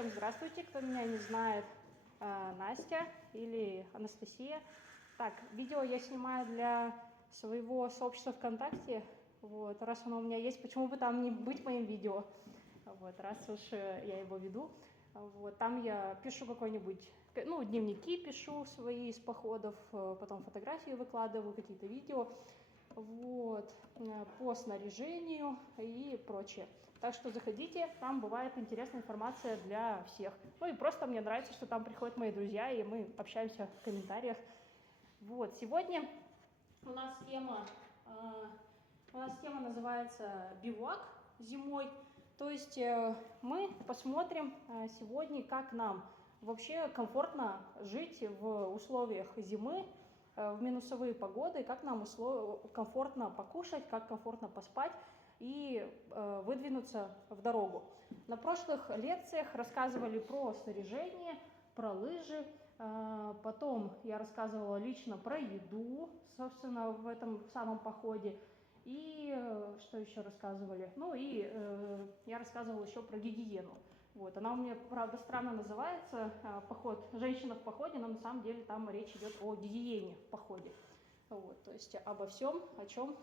Всем здравствуйте, кто меня не знает, Настя или Анастасия. Так, видео я снимаю для своего сообщества ВКонтакте, вот, раз оно у меня есть, почему бы там не быть моим видео, вот, раз уж я его веду. Вот, там я пишу какой-нибудь, ну, дневники пишу свои из походов, потом фотографии выкладываю, какие-то видео, вот, по снаряжению и прочее. Так что заходите, там бывает интересная информация для всех. Ну и просто мне нравится, что там приходят мои друзья, и мы общаемся в комментариях. Вот, сегодня у нас тема называется «Бивуак зимой». То есть мы посмотрим сегодня, как нам вообще комфортно жить в условиях зимы, в минусовые погоды, как нам комфортно покушать, как комфортно поспать и выдвинуться в дорогу. На прошлых лекциях рассказывали про снаряжение, про лыжи, потом я рассказывала лично про еду, собственно, в этом самом походе. И что еще рассказывали? Ну и я рассказывала еще про гигиену. Вот. Она у меня, правда, странно называется, поход, женщина в походе, но на самом деле там речь идет о гигиене в походе. Вот. То есть обо всем, о чем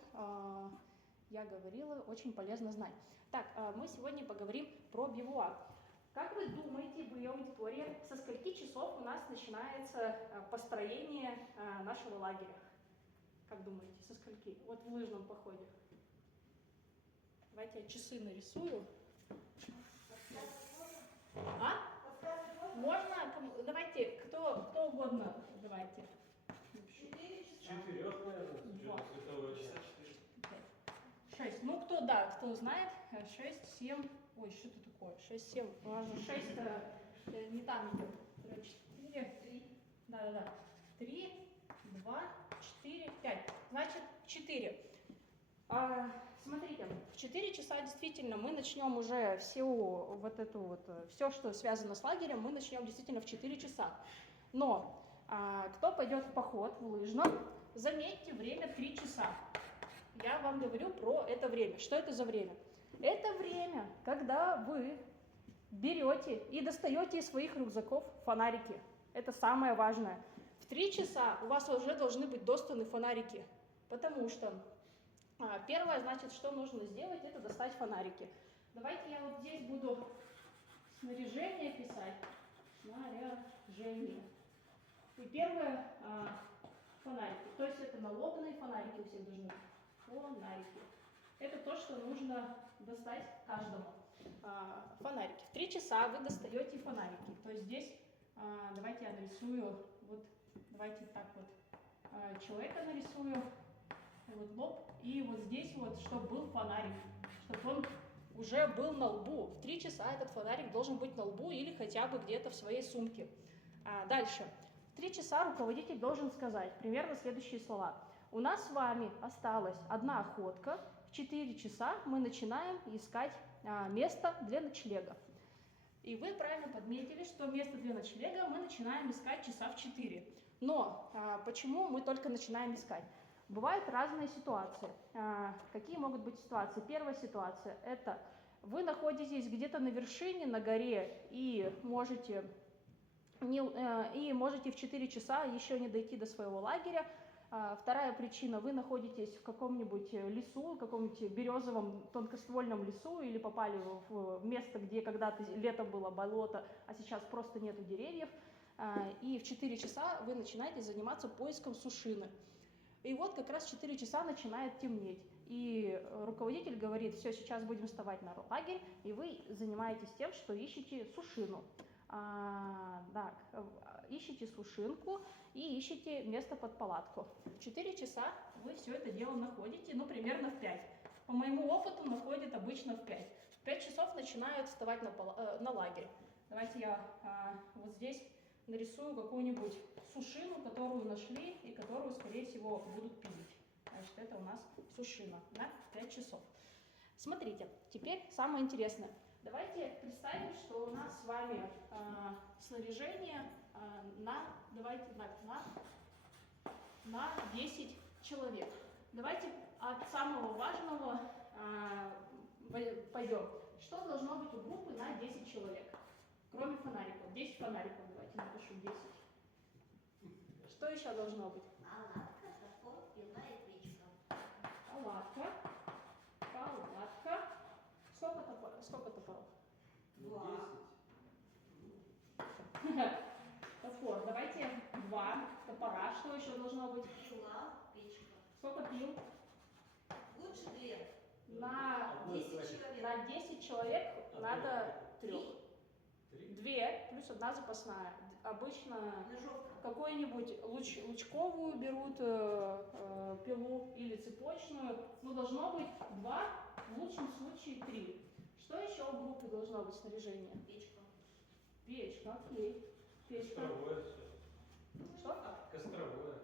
я говорила, очень полезно знать. Так, мы сегодня поговорим про бивуак. Как вы думаете, вы, аудитория, со скольки часов у нас начинается построение нашего лагеря? Как думаете, со скольки? Вот в лыжном походе. Давайте я часы нарисую. А? Можно? Давайте, кто угодно, давайте. 4, наверное, светового часа. 6. Ну, кто знает, 6, 7, ой, что это такое? 6, 7, важно, 6 не там идет. 4, 3, да. 3, 2, 4, 5. Значит, 4. Смотрите, в 4 часа действительно мы начнем уже все, что связано с лагерем, мы начнем действительно в 4 часа. Но кто пойдет в поход в лыжном, заметьте, время 3 часа. Я вам говорю про это время. Что это за время? Это время, когда вы берете и достаете из своих рюкзаков фонарики. Это самое важное. В 3 часа у вас уже должны быть достаны фонарики, потому что первое, значит, что нужно сделать, это достать фонарики. Давайте я вот здесь буду снаряжение писать. Снаряжение. И первое фонарики. То есть это налобные фонарики у всех должны быть. Фонарики. Это то, что нужно достать каждому. Фонарики. В 3 часа вы достаете фонарики. То есть здесь, давайте я нарисую, вот, давайте так вот, человека нарисую, вот лоб, и вот здесь вот, чтобы был фонарик, чтобы он уже был на лбу. В 3 часа этот фонарик должен быть на лбу или хотя бы где-то в своей сумке. Дальше. В 3 часа руководитель должен сказать примерно следующие слова. У нас с вами осталась одна охотка. В 4 часа мы начинаем искать место для ночлега. И вы правильно подметили, что место для ночлега мы начинаем искать часа в 4. Но почему мы только начинаем искать? Бывают разные ситуации. Какие могут быть ситуации? Первая ситуация – это вы находитесь где-то на вершине, на горе, и можете в 4 часа еще не дойти до своего лагеря. Вторая причина – вы находитесь в каком-нибудь лесу, каком-нибудь березовом тонкоствольном лесу, или попали в место, где когда-то летом было болото, а сейчас просто нету деревьев. И в 4 часа вы начинаете заниматься поиском сушины. И вот как раз в 4 часа начинает темнеть. И руководитель говорит: все, сейчас будем вставать на лагерь, и вы занимаетесь тем, что ищете сушину. Ищите сушинку и ищите место под палатку. В 4 часа вы все это дело находите, примерно в 5. По моему опыту находят обычно в 5. В 5 часов начинают вставать на лагерь. Давайте я вот здесь нарисую какую-нибудь сушину, которую нашли и которую, скорее всего, будут пилить. Значит, это у нас сушина, да, 5 часов. Смотрите, теперь самое интересное. Давайте представим, что у нас с вами снаряжение на 10 человек. Давайте от самого важного пойдем. Что должно быть у группы на 10 человек? Кроме фонариков. 10 фонариков. Давайте напишу 10. Что еще должно быть? Палатка, топор, пила и печка. Палатка. Палатка. Сколько топоров? Ну, 10. Топор. Давайте 2 топора. Что еще должно быть? Пила, печка. Сколько пил? Лучше 2. На Одной 10 хватит. человек. На 10 человек надо 3. 3? 2 плюс 1 запасная. Обычно Ножовка. какую-нибудь лучковую берут пилу или цепочную. Ну, должно быть 2, в лучшем случае 3. Что еще у группы должно быть снаряжение? Печка. Печка, окей. Печка. Костровое все. Что? Костровое.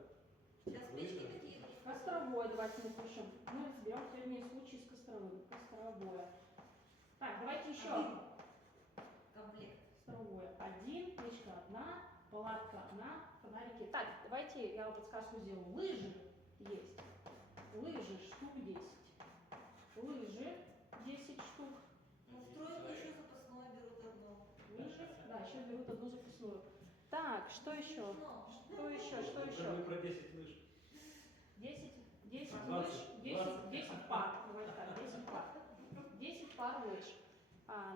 Сейчас печки какие были? Костровое давайте напишем. Мы разберем сегодня случай с костровым. Костровое. Так, давайте еще. Комплект. Костровое 1, печка 1, палатка 1, фонарики. Так, давайте я вам подсказку сделаю. Лыжи есть. Лыжи штук 10. Лыжи 10 штук. Ну, в тройку еще запасное берут одно. Лыжи, да, еще берут 1 запасную. Так, что еще? Но. Что еще? Что Это еще? мы про 10 лыж. 10 лыж, 20, 10 пар. Давайте так, 10 пар. 10 пар лыж.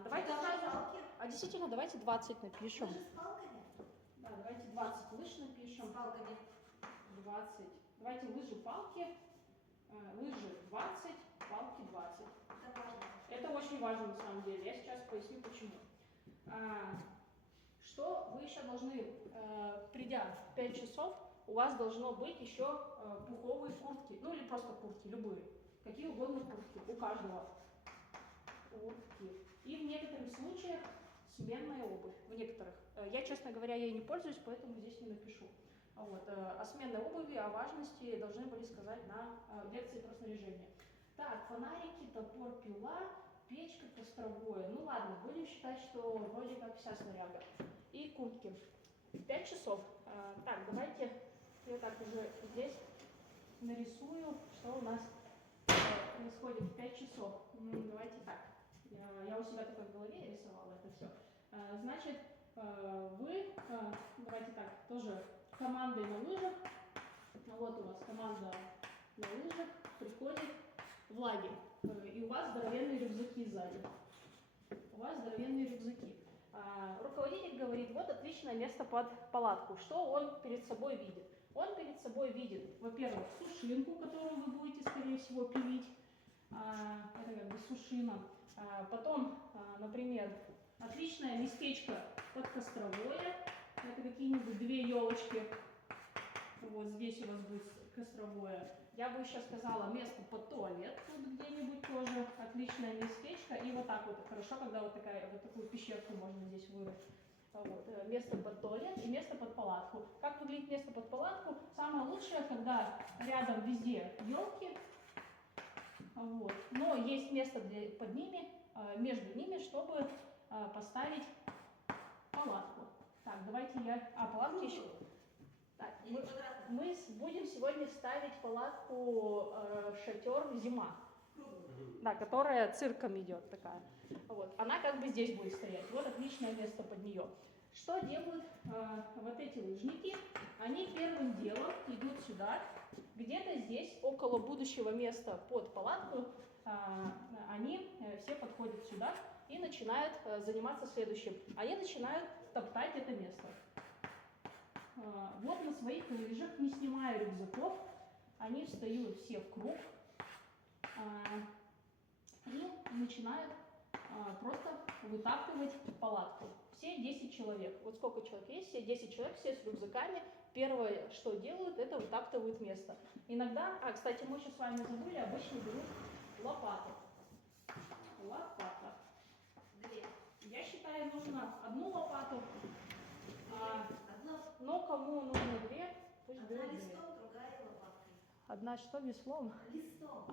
Давайте Там сразу. палки. А действительно, давайте 20 напишем. Лыжи с палками. Да, давайте 20 лыж напишем. С палками. 20. Давайте лыжи, палки. Лыжи 20, палки 20. Это важно. Это очень важно на самом деле. Я сейчас поясню почему. Что вы еще должны, придя в 5 часов, у вас должно быть еще пуховые куртки. Ну или просто куртки, любые. Какие угодно куртки. У каждого. Куртки. И в некоторых случаях сменная обувь. В некоторых. Я, честно говоря, ей не пользуюсь, поэтому здесь не напишу. Вот. О сменной обуви, о важности должны были сказать на лекции про снаряжение. Так, фонарики, топор, пила, печка, костровое. Ну ладно, будем считать, что вроде как вся снаряга. И куртки. 5 часов. Так, давайте я так уже здесь нарисую, что у нас происходит в 5 часов. Давайте так. Я у себя только в голове рисовала это все. Значит, вы, давайте так, тоже командой на лыжах. Вот у вас команда на лыжах приходит в лагерь. И у вас здоровенные рюкзаки сзади. У вас здоровенные рюкзаки. Руководитель говорит, вот отличное место под палатку. Что он перед собой видит? Он перед собой видит, во-первых, сушинку, которую вы будете, скорее всего, пилить. Это как бы сушина. Потом, например, отличное местечко под костровое. Это какие-нибудь 2 елочки. Вот здесь у вас будет костровое. Я бы еще сказала место под туалет. Тут где-нибудь тоже отличное местечко. И вот так вот хорошо, когда вот такую пещерку можно здесь вырыть. Вот. Место под туалет и место под палатку. Как выглядит место под палатку? Самое лучшее, когда рядом везде елки. Вот. Но есть место под ними, между ними, чтобы поставить палатку. Так, давайте я... палатки еще. Так, Или квадратный. мы будем сегодня ставить палатку шатер зима. Круглый. Да, которая цирком идет такая. Вот. Она как бы здесь будет стоять. Вот отличное место под нее. Что делают вот эти лыжники? Они первым делом идут сюда. Где-то здесь, около будущего места под палатку, они все подходят сюда и начинают заниматься следующим. Они начинают топтать это место. Вот на своих лыжах, не снимая рюкзаков, они встают все в круг и начинают просто вытаптывать палатку. Все 10 человек. Вот сколько человек есть? Все 10 человек, все с рюкзаками. Первое, что делают, это вытаптывают место. Иногда, кстати, мы еще с вами забыли, обычно берут лопату. Лопата. 2. Я считаю, нужно 1 лопату. Одна Но кому нужно 2, пусть берут 2. листом, другая лопаткой. Одна что, веслом? Листом.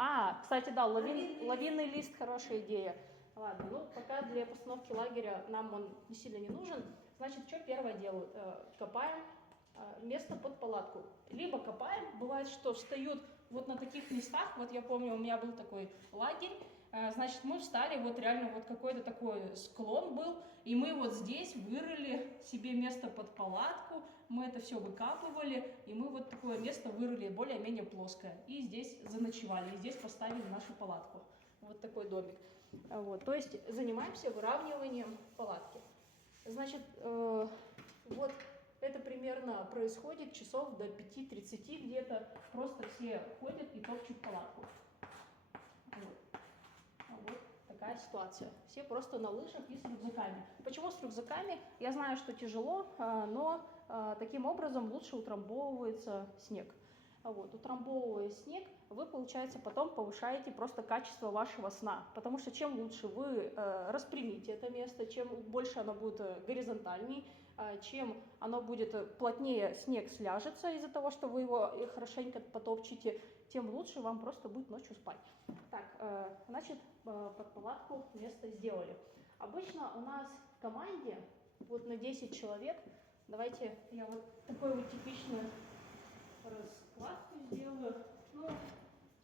Кстати, да, Лавинный лавинный лист хорошая идея. Ладно, ну пока для постановки лагеря нам он не сильно не нужен. Значит, что первое делают? Копаем место под палатку. Либо копаем, бывает, что встают вот на таких местах. Вот я помню, у меня был такой лагерь, Значит, мы встали, вот реально вот какой-то такой склон был, и мы вот здесь вырыли себе место под палатку, мы это все выкапывали, и мы вот такое место вырыли более-менее плоское, и здесь заночевали, и здесь поставили нашу палатку. Вот такой домик. Вот, то есть занимаемся выравниванием палатки. Значит, вот это примерно происходит часов до 5:30 где-то, просто все ходят и топчут палатку. Вот такая ситуация. Все просто на лыжах и с рюкзаками. Почему с рюкзаками? Я знаю, что тяжело, но таким образом лучше утрамбовывается снег. Вот, утрамбовывая снег, вы, получается, потом повышаете просто качество вашего сна. Потому что чем лучше вы распрямите это место, чем больше оно будет горизонтальней, чем оно будет плотнее снег сляжется из-за того, что вы его хорошенько потопчете, тем лучше вам просто будет ночью спать. Так, значит, под палатку место сделали. Обычно у нас в команде вот на 10 человек, давайте я вот такой вот типичную раскладку сделаю. Ну,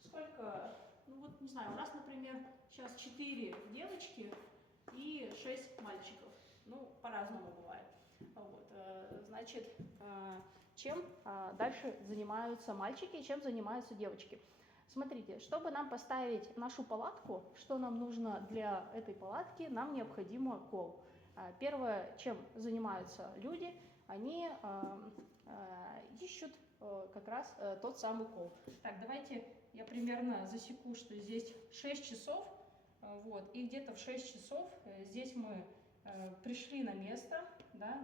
сколько, ну вот не знаю, у нас, например, сейчас 4 девочки и 6 мальчиков. Ну, по-разному бывает. Вот, значит, чем дальше занимаются мальчики и чем занимаются девочки. Смотрите, чтобы нам поставить нашу палатку, что нам нужно для этой палатки, нам необходимо кол. Первое, чем занимаются люди, они ищут как раз тот самый кол. Так, давайте я примерно засеку, что здесь 6 часов, вот, и где-то в 6 часов здесь мы пришли на место, да,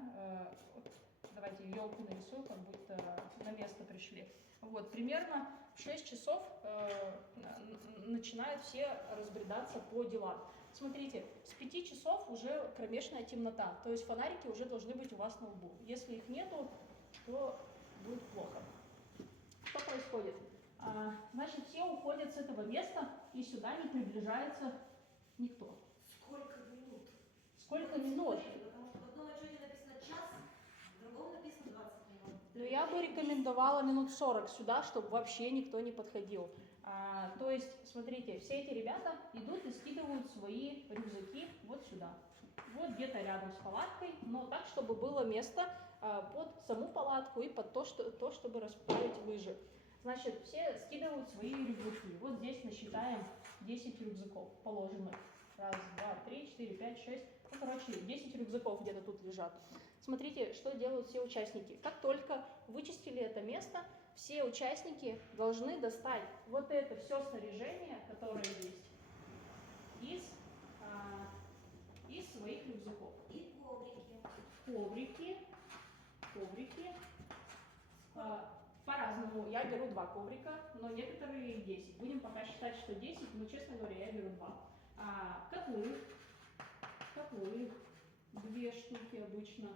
давайте елку нарисую, как будто на место пришли. Вот, примерно в 6 часов начинают все разбредаться по делам. Смотрите, с 5 часов уже кромешная темнота, то есть фонарики уже должны быть у вас на лбу. Если их нету, то будет плохо. Что происходит? Значит, все уходят с этого места, и сюда не приближается никто. Сколько минут? Сколько минут? Потому что в одном отчете написано час, в другом написано 20 минут. Но я бы рекомендовала минут 40 сюда, чтобы вообще никто не подходил. То есть, смотрите, все эти ребята идут и скидывают свои рюкзаки вот сюда. Вот где-то рядом с палаткой, но так, чтобы было место под саму палатку и под то, чтобы расправить лыжи. Значит, все скидывают свои рюкзаки. Вот здесь насчитаем 10 рюкзаков положенных. Раз, два, три, 4, 5, 6. Ну, короче, 10 рюкзаков где-то тут лежат. Смотрите, что делают все участники. Как только вычистили это место, все участники должны достать вот это все снаряжение, которое есть, из своих рюкзаков. И коврики. Коврики. По-разному. Я беру 2 коврика, но некоторые 10. Будем пока считать, что 10, но, честно говоря, я беру 2. Котлы. 2 штуки обычно.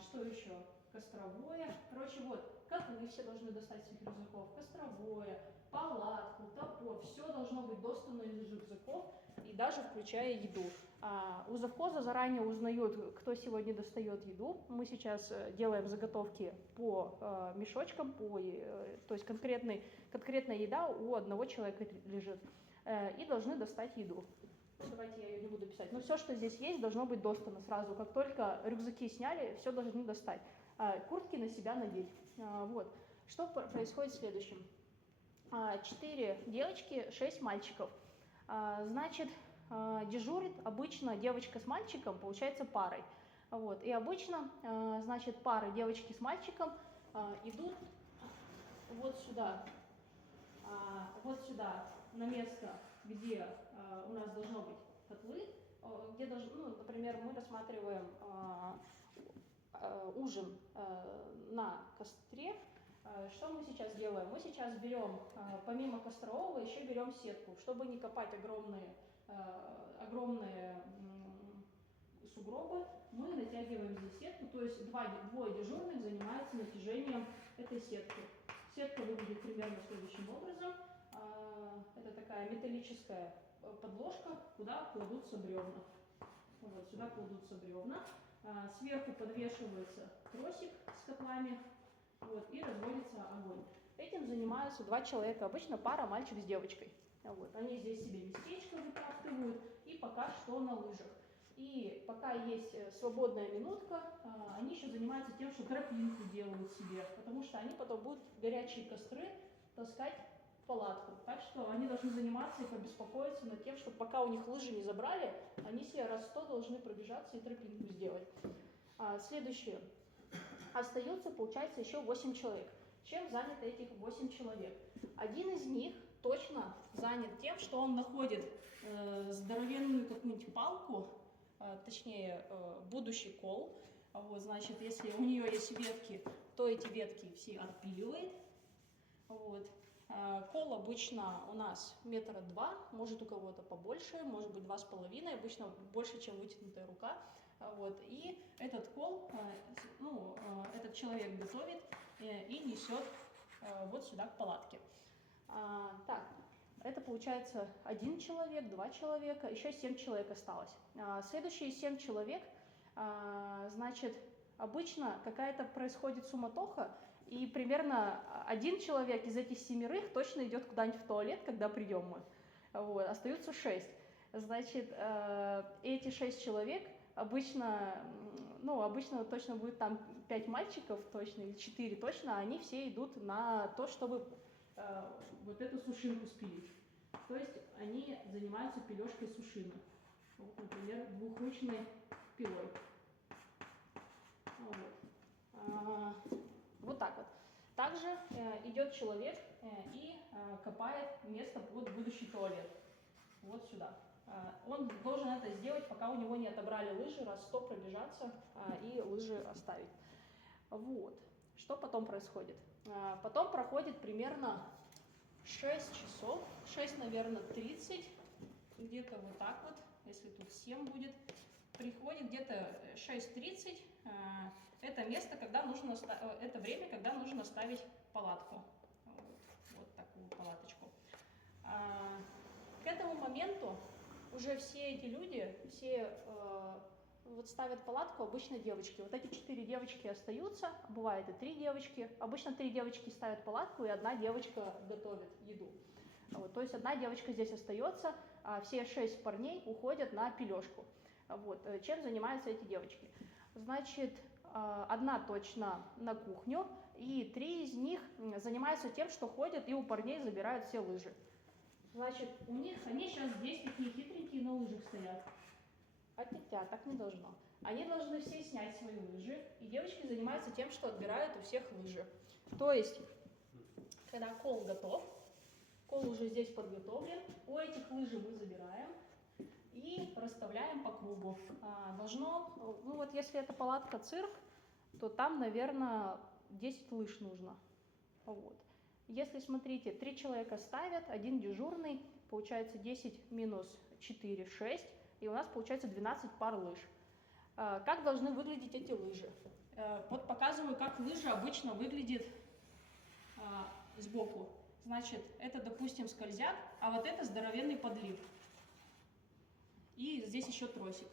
Что еще? Костровое. Короче, вот, котлы все должны достать из рюкзаков. Костровое, палатку, топор. Все должно быть достано из рюкзаков, и даже включая еду. У завхоза заранее узнают, кто сегодня достает еду. Мы сейчас делаем заготовки по мешочкам, то есть конкретная еда у одного человека лежит. И должны достать еду. Давайте я ее не буду писать. Но все, что здесь есть, должно быть достано сразу. Как только рюкзаки сняли, все должны достать. Куртки на себя надеть. Вот. Что происходит в следующем? 4 девочки, 6 мальчиков. Значит, дежурит обычно девочка с мальчиком, получается парой. Вот. И обычно, значит, пары девочки с мальчиком идут вот сюда на место, где у нас должно быть котлы, где например, мы рассматриваем ужин на костре. Что мы сейчас делаем? Мы сейчас берем, помимо кострового, еще берем сетку, чтобы не копать огромные сугробы, мы натягиваем здесь сетку, то есть двое дежурных занимаются натяжением этой сетки. Сетка выглядит примерно следующим образом. Это такая металлическая подложка, куда кладутся бревна. Вот, сюда кладутся бревна. Сверху подвешивается тросик с котлами, вот, и разводится огонь. Этим занимаются 2 человека, обычно пара, мальчик с девочкой. Вот. Они здесь себе местечко вытаптывают и пока что на лыжах. И пока есть свободная минутка, они еще занимаются тем, что тропинку делают себе, потому что они потом будут горячие костры таскать в палатку. Так что они должны заниматься и побеспокоиться над тем, что пока у них лыжи не забрали, они себе раз 100 должны пробежаться и тропинку сделать. Следующее. Остается, получается, еще 8 человек. Чем заняты этих 8 человек? Один из них точно занят тем, что он находит здоровенную какую-нибудь палку, точнее, будущий кол. Вот, значит, если у нее есть ветки, то эти ветки все отпиливает. Вот. Кол обычно у нас 2 метра, может у кого-то побольше, может быть 2,5, обычно больше, чем вытянутая рука. Вот. И этот кол, этот человек готовит и несет вот сюда к палатке. Так, это получается 1 человек, 2 человека, еще 7 человек осталось. Следующие 7 человек, значит, обычно какая-то происходит суматоха, и примерно 1 человек из этих 7 точно идет куда-нибудь в туалет, когда придем мы. Вот, остаются 6. Значит, эти 6 человек обычно точно будет там 5 мальчиков точно, или 4 точно, они все идут на то, чтобы вот эту сушинку спилить. То есть они занимаются пилежкой сушины. Вот, например, двухручной пилой. Вот так вот. Также идет человек и копает место под будущий туалет. Вот сюда. Он должен это сделать, пока у него не отобрали лыжи, раз 100 пробежаться и лыжи оставить. Вот. Что потом происходит? Потом проходит примерно 6 часов, 6, наверное, 30, где-то вот так вот, если тут 7 будет. Приходит где-то 6:30, это место, когда нужно, это время, когда нужно ставить палатку. Вот такую палаточку. К этому моменту уже все эти люди, все вот ставят палатку, обычно девочки. Вот эти 4 девочки остаются, бывает и 3 девочки. Обычно 3 девочки ставят палатку, и 1 девочка готовит еду. Вот, то есть 1 девочка здесь остается, а все 6 парней уходят на пилежку. Вот, чем занимаются эти девочки? Значит, 1 точно на кухню, и 3 из них занимаются тем, что ходят и у парней забирают все лыжи. Значит, у них, они сейчас здесь такие хитренькие на лыжах стоят. А так не должно. Они должны все снять свои лыжи, и девочки занимаются тем, что отбирают у всех лыжи. То есть, когда кол готов, кол уже здесь подготовлен, у этих лыжи мы забираем и расставляем по кругу. Вот если это палатка цирк, то там, наверное, 10 лыж нужно. Вот. Если, смотрите, 3 человека ставят, 1 дежурный, получается 10 минус 4, 6, и у нас получается 12 пар лыж. Как должны выглядеть эти лыжи? Вот показываю, как лыжа обычно выглядит сбоку. Значит, это, допустим, скользяк, а вот это здоровенный подлив. И здесь еще тросик.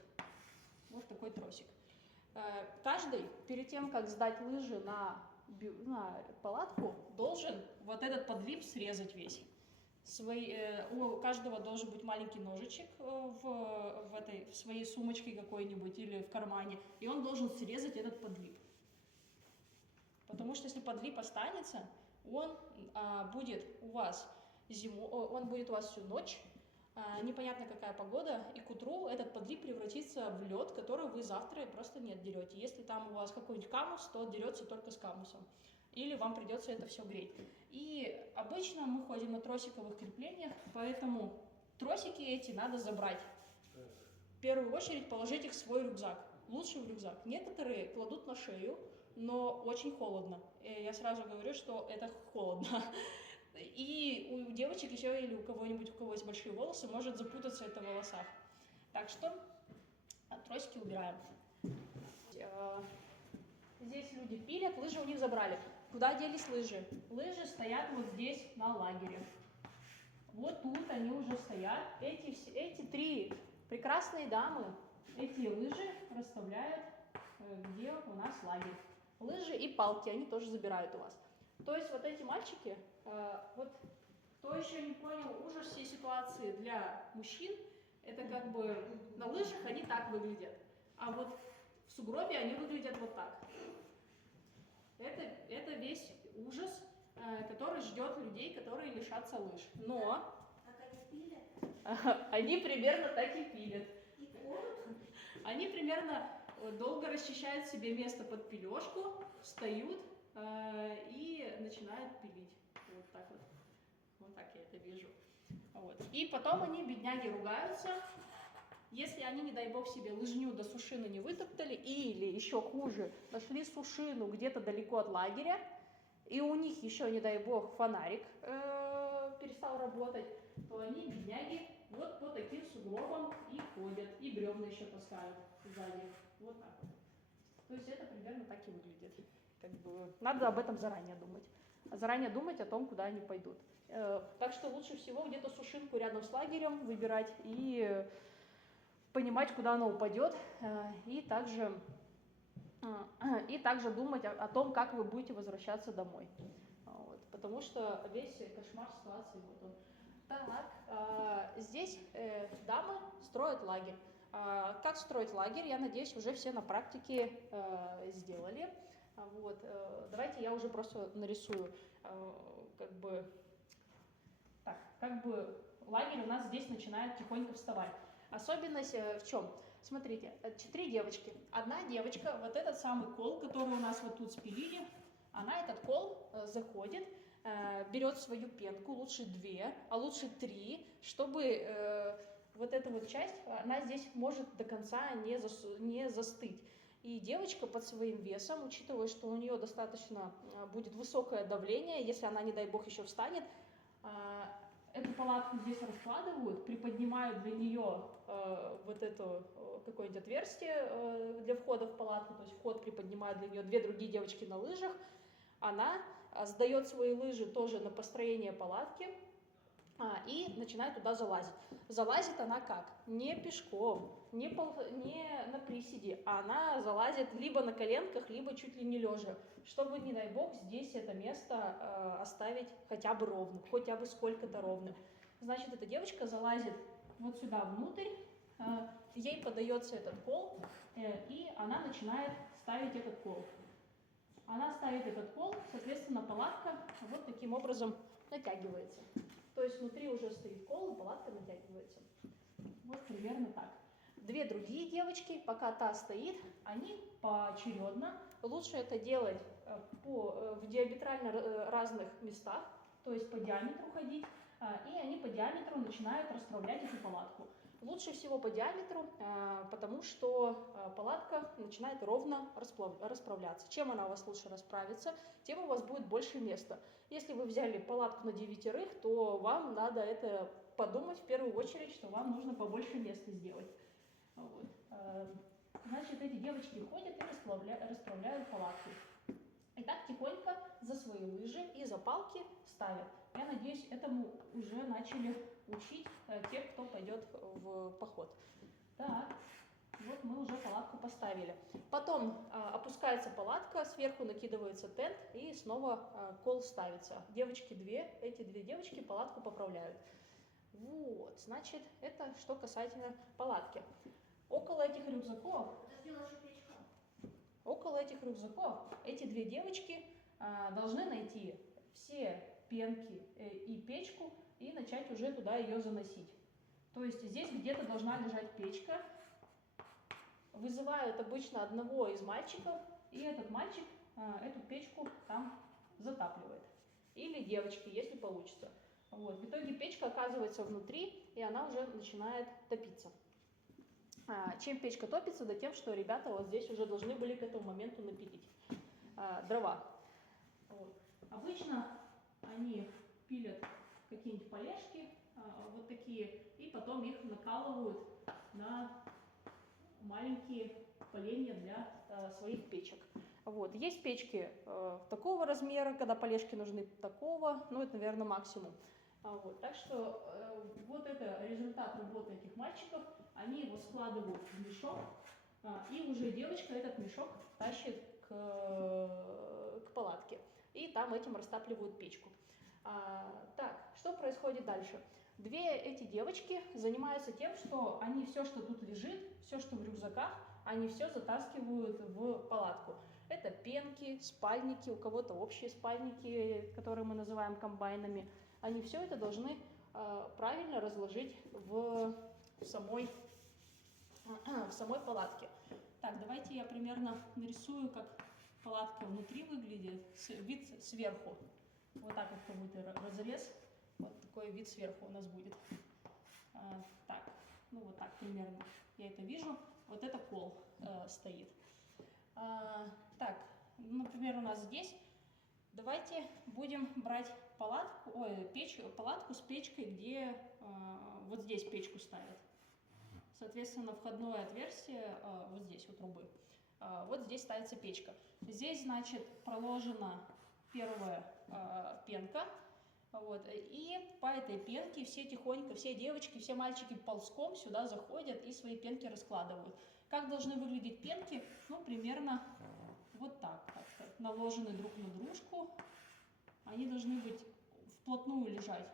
Вот такой тросик. Каждый, перед тем, как сдать лыжи на палатку, должен вот этот подвив срезать весь. У каждого должен быть маленький ножичек в своей сумочке какой-нибудь или в кармане, и он должен срезать этот подвив. Потому что если подвив останется, он будет у вас всю ночь, непонятно какая погода, и к утру этот подвив превратится в лед, который вы завтра просто не отдерете. Если там у вас какой-нибудь камус, то отдерется только с камусом. Или вам придется это все греть. И обычно мы ходим на тросиковых креплениях, поэтому тросики эти надо забрать. В первую очередь положить их в свой рюкзак. Лучше в рюкзак. Некоторые кладут на шею, но очень холодно. Я сразу говорю, что это холодно. И у девочек еще или у кого-нибудь, у кого есть большие волосы, может запутаться это в волосах. Так что тросики убираем. Здесь люди пилят, лыжи у них забрали. Куда делись лыжи? Лыжи стоят вот здесь на лагере. Вот тут они уже стоят. Эти 3 прекрасные дамы эти лыжи расставляют, где у нас лагерь. Лыжи и палки они тоже забирают у вас. То есть вот эти мальчики, вот Кто еще не понял ужас всей ситуации для мужчин, это как бы на лыжах они так выглядят, а вот в сугробе они выглядят вот так. Это весь ужас, который ждет людей, которые лишатся лыж. Но Как они пили? они примерно так и пилят. И колют? Они примерно долго расчищают себе место под пилежку, встают и начинают пилить. Вот так вот. Вот так я это вижу. Вот. И потом они, бедняги, ругаются, если они, не дай бог, себе лыжню до сушины не вытоптали, или еще хуже, нашли сушину где-то далеко от лагеря, и у них еще, не дай бог, фонарик перестал работать, то они, бедняги, вот по таким сугробам и ходят, и бревна еще таскают сзади. Вот так вот. То есть это примерно так и выглядит. Как бы, надо об этом заранее думать. Заранее думать о том, куда они пойдут. Так что лучше всего где-то сушинку рядом с лагерем выбирать и понимать, куда она упадет, и также думать о том, как вы будете возвращаться домой. Вот, потому что весь кошмар ситуации вот он. Так, здесь дамы строят лагерь. Как строить лагерь, я надеюсь, уже все на практике сделали. Вот, давайте я уже просто нарисую, как бы лагерь у нас здесь начинает тихонько вставать. Особенность в чем? Смотрите, 4 девочки. Одна девочка, вот этот самый кол, который у нас вот тут спилили, она этот кол заходит, берет свою пенку, лучше 2, а лучше 3, чтобы вот эта вот часть, она здесь может до конца не застыть. И девочка под своим весом, учитывая, что у нее достаточно будет высокое давление, если она, не дай бог, еще встанет, эту палатку здесь раскладывают, приподнимают для нее вот это какое-нибудь отверстие для входа в палатку, то есть вход приподнимают для нее 2 другие девочки на лыжах, она сдает свои лыжи тоже на построение палатки и начинает туда залазить. Залазит она как? Не пешком, не на приседе, а она залазит либо на коленках, либо чуть ли не лежа, чтобы, не дай бог, здесь это место оставить хотя бы ровным, хотя бы сколько-то ровным. Значит, эта девочка залазит вот сюда внутрь, ей подается этот кол, и она начинает ставить этот кол. Она ставит этот кол, соответственно, палатка вот таким образом натягивается. То есть внутри уже стоит кол, и палатка натягивается. Вот примерно так. 2 другие девочки, пока та стоит, они поочередно. Лучше это делать в диаметрально разных местах, то есть по диаметру ходить, и они по диаметру начинают расправлять эту палатку. Лучше всего по диаметру, потому что палатка начинает ровно расправляться. Чем она у вас лучше расправится, тем у вас будет больше места. Если вы взяли палатку на 9, то вам надо это подумать в первую очередь, что вам нужно побольше места сделать. Вот. Значит, эти девочки ходят и расправляют палатку. И так тихонько за свои лыжи и за палки ставят. Я надеюсь, этому уже начали учить те, кто пойдет в поход. Так, вот мы уже палатку поставили. Потом опускается палатка, сверху накидывается тент и снова кол ставится. Девочки эти 2 девочки палатку поправляют. Вот, значит, это что касательно палатки. Около этих рюкзаков эти 2 девочки должны найти все пенки и печку и начать уже туда ее заносить. То есть здесь где-то должна лежать печка. Вызывают обычно одного из мальчиков, и этот мальчик эту печку там затапливает. Или девочки, если получится. Вот. В итоге печка оказывается внутри, и она уже начинает топиться. Чем печка топится? Да тем, что ребята вот здесь уже должны были к этому моменту напилить дрова. Вот. Обычно они пилят какие-нибудь полежки, вот такие, и потом их накалывают на маленькие поленья для своих печек. Вот. Есть печки такого размера, когда полежки нужны такого, ну это, наверное, максимум. Вот. Так что вот это результат работы этих мальчиков. Они его складывают в мешок, и уже девочка этот мешок тащит к палатке. И там этим растапливают печку. Так, что происходит дальше? Две эти девочки занимаются тем, что они все, что тут лежит, все, что в рюкзаках, они все затаскивают в палатку. Это пенки, спальники, у кого-то общие спальники, которые мы называем комбайнами. Они все это должны правильно разложить в самой палатке. Так, давайте я примерно нарисую, как палатка внутри выглядит, вид сверху. Вот так вот, как будто разрез. Вот такой вид сверху у нас будет. Так, ну вот так примерно я это вижу. Вот это пол стоит. Так, например, у нас здесь. Давайте будем брать палатку с печкой, где вот здесь печку ставят. Соответственно, входное отверстие вот здесь у трубы. Вот здесь ставится печка. Здесь, значит, проложена первая пенка. Вот, и по этой пенке все тихонько, все девочки, все мальчики ползком сюда заходят и свои пенки раскладывают. Как должны выглядеть пенки? Ну, примерно вот так как-то. Наложены друг на дружку. Они должны быть вплотную лежать.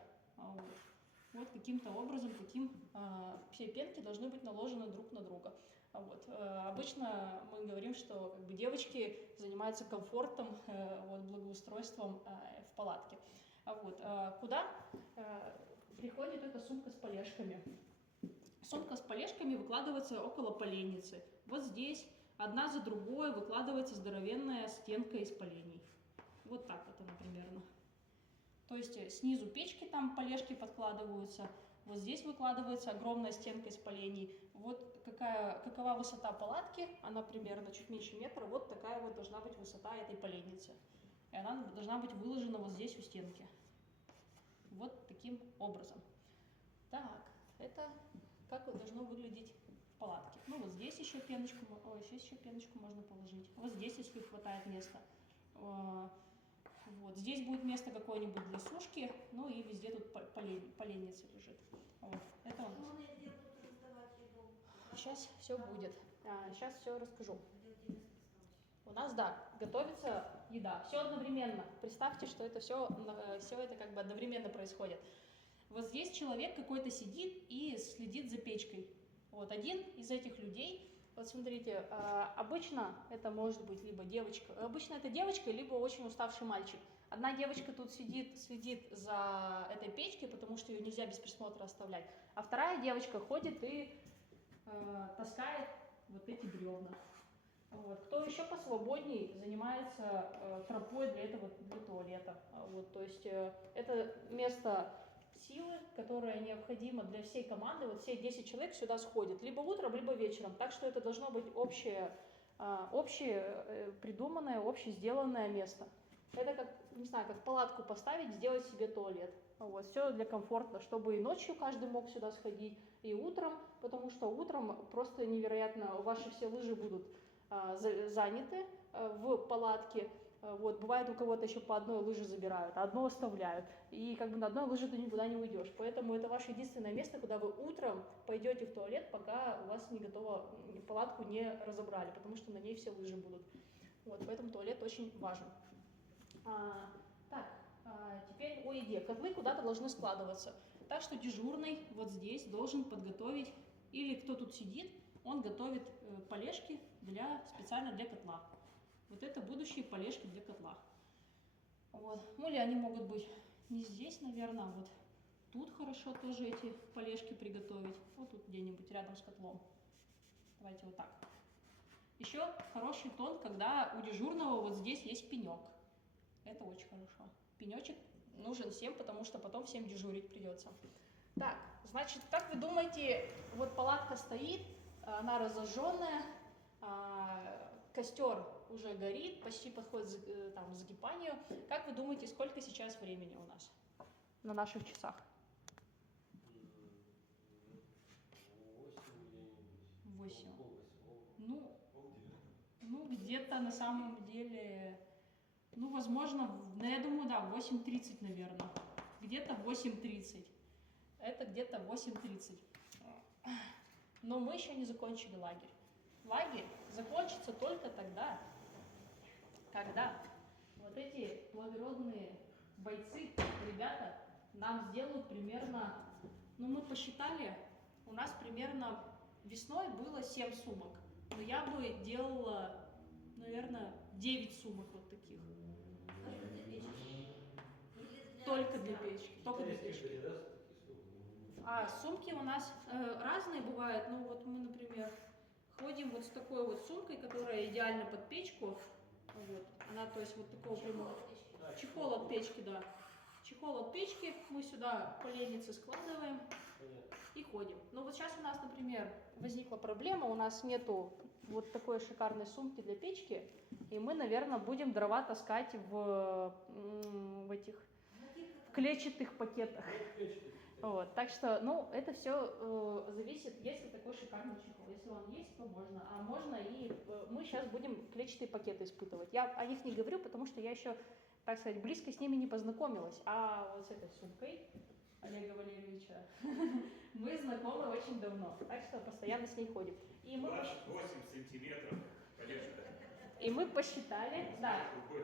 Вот каким-то образом, все пенки должны быть наложены друг на друга. Вот. Обычно мы говорим, что как бы, девочки занимаются комфортом, благоустройством в палатке. Куда приходит эта сумка с полежками? Сумка с полежками выкладывается около поленницы. Вот здесь одна за другой выкладывается здоровенная стенка из полений. Вот так вот она примерно. То есть снизу печки там полежки подкладываются, вот здесь выкладывается огромная стенка из полений. Вот какова высота палатки, она примерно чуть меньше метра, вот такая вот должна быть высота этой поленницы. И она должна быть выложена вот здесь у стенки. Вот таким образом. Так, это как вот должно выглядеть в палатке. Ну вот здесь еще пеночку можно положить. Вот здесь, если хватает места. Вот здесь будет место какое-нибудь для сушки, ну и везде тут поленница лежит. Вот. Это у нас. Сейчас все будет. Сейчас все расскажу. У нас, да, готовится еда. Все одновременно. Представьте, что это все это как бы одновременно происходит. Вот здесь человек какой-то сидит и следит за печкой. Вот один из этих людей, вот смотрите, обычно это может быть либо девочка, обычно это девочка, либо очень уставший мальчик. Одна девочка тут сидит, следит за этой печкой, потому что ее нельзя без присмотра оставлять. А вторая девочка ходит и таскает вот эти бревна. Вот. Кто еще посвободней занимается тропой для туалета. Вот. То есть это место силы, которая необходима для всей команды. Вот все 10 человек сюда сходят, либо утром, либо вечером. Так что это должно быть общее придуманное, обще сделанное место. Это как, не знаю, как палатку поставить, сделать себе туалет. Вот. Все для комфорта, чтобы и ночью каждый мог сюда сходить, и утром, потому что утром просто невероятно, ваши все лыжи будут заняты в палатке. Вот, бывает, у кого-то еще по одной лыже забирают, а одну оставляют. И как бы на одной лыже ты никуда не уйдешь. Поэтому это ваше единственное место, куда вы утром пойдете в туалет, пока у вас не готово, палатку не разобрали, потому что на ней все лыжи будут. Вот, поэтому туалет очень важен. Теперь о еде. Котлы куда-то должны складываться. Так что дежурный вот здесь должен подготовить, или кто тут сидит, он готовит полежки специально для котла. Вот это будущие полежки для котла. Вот. Ну или они могут быть не здесь, наверное, а вот тут хорошо тоже эти полежки приготовить. Вот тут где-нибудь рядом с котлом. Давайте вот так. Еще хороший тон, когда у дежурного вот здесь есть пенек. Это очень хорошо. Пенечек нужен всем, потому что потом всем дежурить придется. Так, значит, как вы думаете, вот палатка стоит, она разожженная, костер уже горит, почти подходит к закипанию. Как вы думаете, сколько сейчас времени у нас на наших часах? 8. Ну, где-то на самом деле, ну, возможно, я думаю, да, 8:30, наверное. Где-то 8:30. Это где-то 8:30. Но мы еще не закончили лагерь. Лагерь закончится только тогда, когда вот эти благородные бойцы ребята нам сделают примерно, ну мы посчитали, у нас примерно весной было 7 сумок. Но я бы делала, наверное, 9 сумок вот таких. Только для печки? Или для Только для Китайские печки. были, да, такие сумки? А сумки у нас разные бывают. Ну вот мы, например, ходим вот с такой вот сумкой, которая идеально под печку. Вот. Она, то есть, вот такого прямого. Чехол от печки, да. Чехол от печки мы сюда поленницы складываем Понятно. и ходим. Но вот сейчас у нас, например, возникла проблема, у нас нету вот такой шикарной сумки для печки, и мы, наверное, будем дрова таскать в этих клетчатых пакетах. Ну, печки. Вот, так что, ну, это все зависит, есть ли такой шикарный чехол. Если он есть, то можно. А можно и мы сейчас будем клетчатые пакеты испытывать. Я о них не говорю, потому что я еще, так сказать, близко с ними не познакомилась. А вот с этой сумкой Олега Валерьевича мы знакомы очень давно, так что постоянно с ней ходим. И мы 28 сантиметров. Полежка. И мы посчитали, да,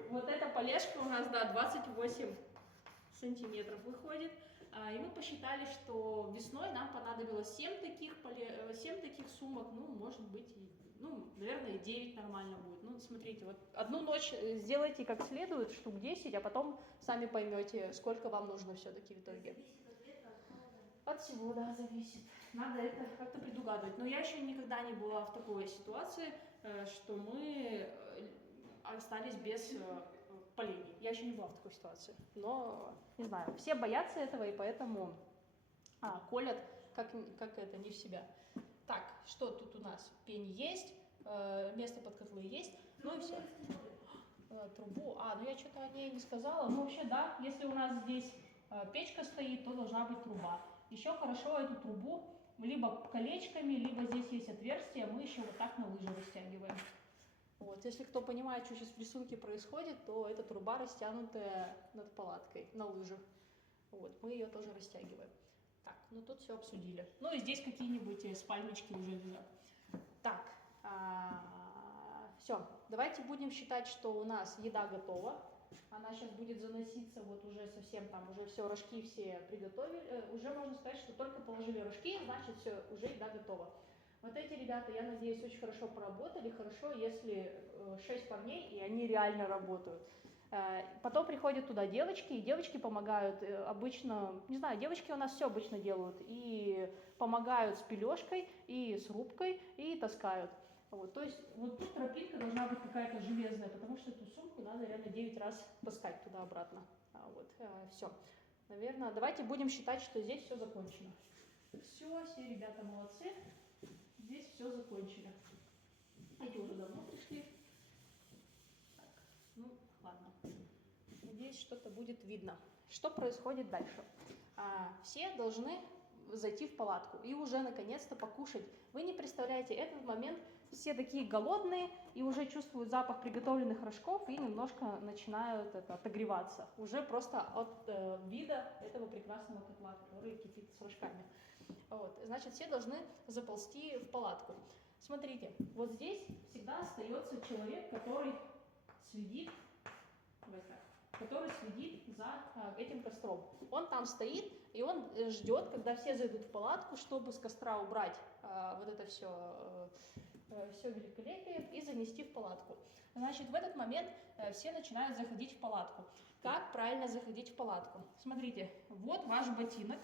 вот эта полежка у нас, да, 28 сантиметров выходит. И мы посчитали, что весной нам понадобилось 7 таких сумок, ну, может быть, ну, наверное, и 9 нормально будет. Ну, смотрите, вот одну ночь сделайте как следует, штук 10, а потом сами поймете, сколько вам нужно все-таки в итоге. От всего, да, зависит. Надо это как-то предугадывать. Но я еще никогда не была в такой ситуации, что мы остались без полений. Я еще не была в такой ситуации. Но, не знаю, все боятся этого, и поэтому колят, как это, не в себя. Так, что тут у нас? Пень есть, место под котлы есть, ну и все. Трубу, ну я что-то о ней не сказала. Ну вообще, да, если у нас здесь печка стоит, то должна быть труба. Еще хорошо эту трубу либо колечками, либо здесь есть отверстие, мы еще вот так на лыжи растягиваем. Вот, если кто понимает, что сейчас в рисунке происходит, то это труба, растянутая над палаткой, на лыжах. Вот, мы ее тоже растягиваем. Так, ну тут все обсудили. Ну и здесь какие-нибудь спальнички уже лежат. Так, все, давайте будем считать, что у нас еда готова. Она сейчас будет заноситься, вот уже совсем там, уже все, рожки все приготовили. Уже можно сказать, что только положили рожки, значит все, уже еда готова. Вот эти ребята, я надеюсь, очень хорошо поработали. Хорошо, если 6 парней, и они реально работают. Потом приходят туда девочки, и девочки помогают обычно, не знаю, девочки у нас все обычно делают. И помогают с пилёшкой, и с рубкой, и таскают. Вот, то есть вот тут тропинка должна быть какая-то железная, потому что эту сумку надо реально 9 раз таскать туда-обратно. Все. Наверное, давайте будем считать, что здесь все закончено. Все ребята молодцы. Здесь все закончили. Эти уже давно пришли. Так, ну ладно. Надеюсь, что-то будет видно. Что происходит дальше? Все должны зайти в палатку и уже наконец-то покушать. Вы не представляете, этот момент все такие голодные и уже чувствуют запах приготовленных рожков и немножко начинают отогреваться. Уже просто от вида этого прекрасного котла, который кипит с рожками. Вот. Значит, все должны заползти в палатку. Смотрите, вот здесь всегда остается человек, который следит за этим костром. Он там стоит, и он ждет, когда все зайдут в палатку, чтобы с костра убрать вот это все великолепие и занести в палатку. Значит, в этот момент все начинают заходить в палатку. Как правильно заходить в палатку? Смотрите, вот ваш ботинок,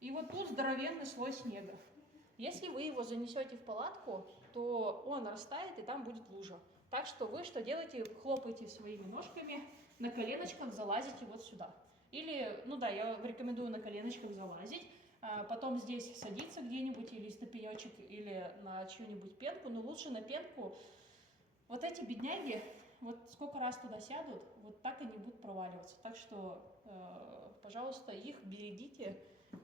и вот тут здоровенный слой снега. Если вы его занесете в палатку, то он растает, и там будет лужа. Так что вы что делаете? Хлопаете своими ножками, на коленочках залазите вот сюда. Или, ну да, я рекомендую на коленочках залазить, потом здесь садиться где-нибудь или ступенечек, или на чью-нибудь пенку, но лучше на пенку. Вот эти бедняги, вот сколько раз туда сядут, вот так они будут проваливаться. Так что, пожалуйста, их берегите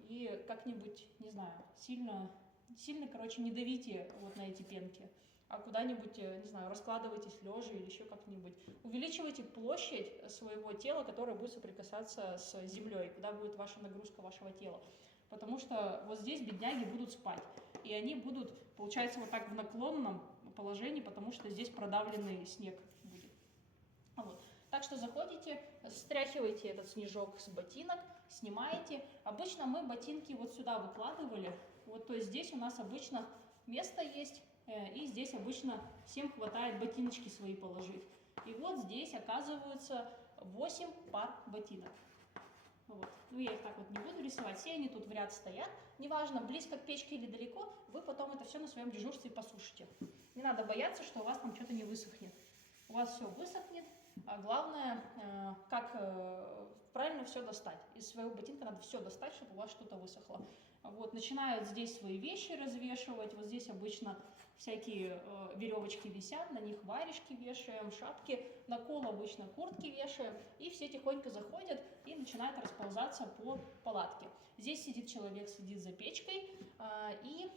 и как-нибудь, не знаю, сильно, короче, не давите вот на эти пенки, а куда-нибудь, не знаю, раскладывайтесь лежа или еще как-нибудь. Увеличивайте площадь своего тела, которая будет соприкасаться с землей, куда будет ваша нагрузка вашего тела. Потому что вот здесь бедняги будут спать, и они будут, получается, вот так в наклонном положении, потому что здесь продавленный снег будет. Вот. Так что заходите, стряхиваете этот снежок с ботинок, снимаете. Обычно мы ботинки вот сюда выкладывали. Вот, то есть здесь у нас обычно место есть, и здесь обычно всем хватает ботиночки свои положить. И вот здесь оказывается 8 пар ботинок. Вот. Ну, я их так вот не буду рисовать, все они тут в ряд стоят. Неважно, близко к печке или далеко, вы потом это все на своем дежурстве посушите. Не надо бояться, что у вас там что-то не высохнет. У вас все высохнет, а главное, как правильно все достать. Из своего ботинка надо все достать, чтобы у вас что-то высохло. Вот, начинают здесь свои вещи развешивать. Вот здесь обычно всякие веревочки висят, на них варежки вешаем, шапки, на кол обычно куртки вешаем. И все тихонько заходят и начинают расползаться по палатке. Здесь сидит человек, следит за печкой, и